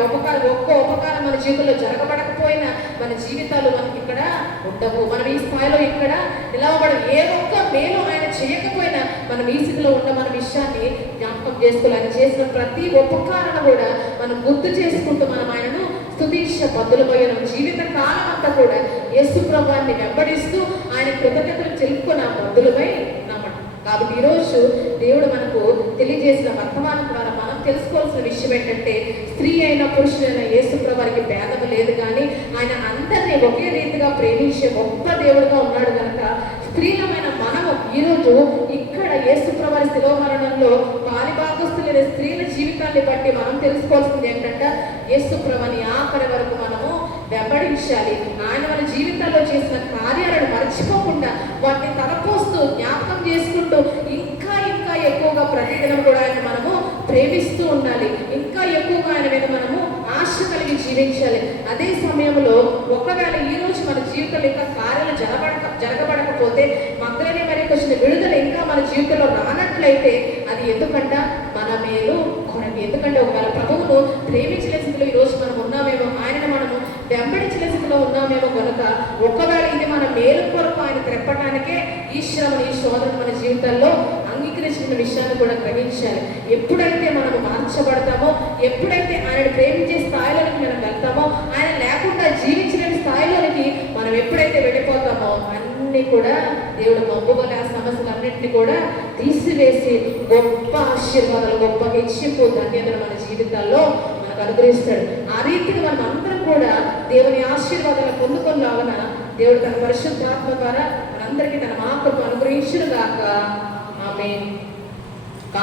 ఒక్క ఉపకారం మన జీవితంలో జరగబడకపోయినా మన జీవితాలు మనకి ఇక్కడ ఉండవు. మనం ఈ స్థాయిలో ఇక్కడ నిలవబడదు. ఏ ఒక్క మేలు ఆయన చేయకపోయినా మనం ఈ స్థితిలో ఉన్న మన విషయాన్ని జ్ఞాపకం చేసుకోవాలి. ఆయన చేసిన ప్రతి ఉపకారం కూడా మనం గుర్తు చేసుకుంటూ మనం ఆయనను స్తుతించ బద్దులపోయిన జీవిత కాలం అంతా కూడా యేసు ప్రభువుని వెంబడిస్తూ ఆయన కృతజ్ఞతలు తెలుపుకున్న బద్దులపై ఉన్నామట. కాబట్టి ఈరోజు దేవుడు మనకు తెలియజేసిన వర్తమానం ద్వారా మనం తెలుసుకోవాల్సిన విషయం ఏంటంటే, స్త్రీ అయినా పురుషుడైనా యేసు ప్రభువుకి భేదము లేదు, కానీ ఆయన అందరినీ ఒకే రీతిగా ప్రేమించే గొప్ప దేవుడుగా ఉన్నాడు కనుక స్త్రీలమైన మనము ఈరోజు ఇక్కడ యేసు ప్రభువు శిలువ మరణంలో పాలిభాగస్తులైన స్త్రీల జీవితాన్ని బట్టి మనం తెలుసుకోవాల్సింది ఏంటంటే, యేసు ప్రభువుని ఆఖరి వరకు మనము వెంబడించాలి. ఆయన మన జీవితాల్లో చేసిన కార్యాలను మర్చిపోకుండా వాటిని తలపోస్తూ జ్ఞాపకం చేసుకుంటూ ఇంకా ఇంకా ఎక్కువగా ప్రతిదినం కూడా ఆయన మనము ప్రేమిస్తూ ఉండాలి. ఇంకా ఎక్కువగా ఆయన మీద మనము ఆశ కలిగి జీవించాలి. అదే సమయంలో ఒకవేళ ఈ రోజు మన జీవితంలో ఇంకా కార్యాలు జరగబడకపోతే మగ్ధలేని మరి వచ్చిన విడుదల ఇంకా మన జీవితంలో రానట్లయితే అది ఎందుకంట మన మేలు కొరకు. ఎందుకంటే ఒకవేళ ప్రభువును ప్రేమించలే స్థితిలో ఈరోజు మనం ఉన్నామేమో, ఆయనను మనము వెంబడించిన స్థితిలో ఉన్నామేమో కనుక ఒకవేళ ఇది మన మేలు కొరకు ఆయన తెప్పటానికే ఈ శ్రమను ఈ శోధన మన జీవితాల్లో అంగీకరించిన విషయాన్ని కూడా గ్రహించాలి. ఎప్పుడైతే మనము మార్చబడతామో, ఎప్పుడైతే ఆయన ప్రేమించే స్థాయిలోనికి మనం వెళ్తామో, ఆయన లేకుండా జీవించలేని స్థాయిలోనికి మనం ఎప్పుడైతే వెళ్ళిపోతామో అన్ని కూడా దేవుడు మబ్బుగల ఆ సమస్యలన్నింటినీ కూడా తీసివేసి గొప్ప ఆశీర్వాదాలు, గొప్ప హెచ్చింపు, ధన్యతలు మన జీవితాల్లో మనకు అనుగ్రహిస్తాడు. ఆ రీతిగా మనం అందరం కూడా దేవుని ఆశీర్వాదాలు పొందుకున్నావన దేవుడు తన పరిశుద్ధాత్మ ద్వారా మనందరికీ తన మాకృప అనుగ్రహించును గాక. ఆమేన్.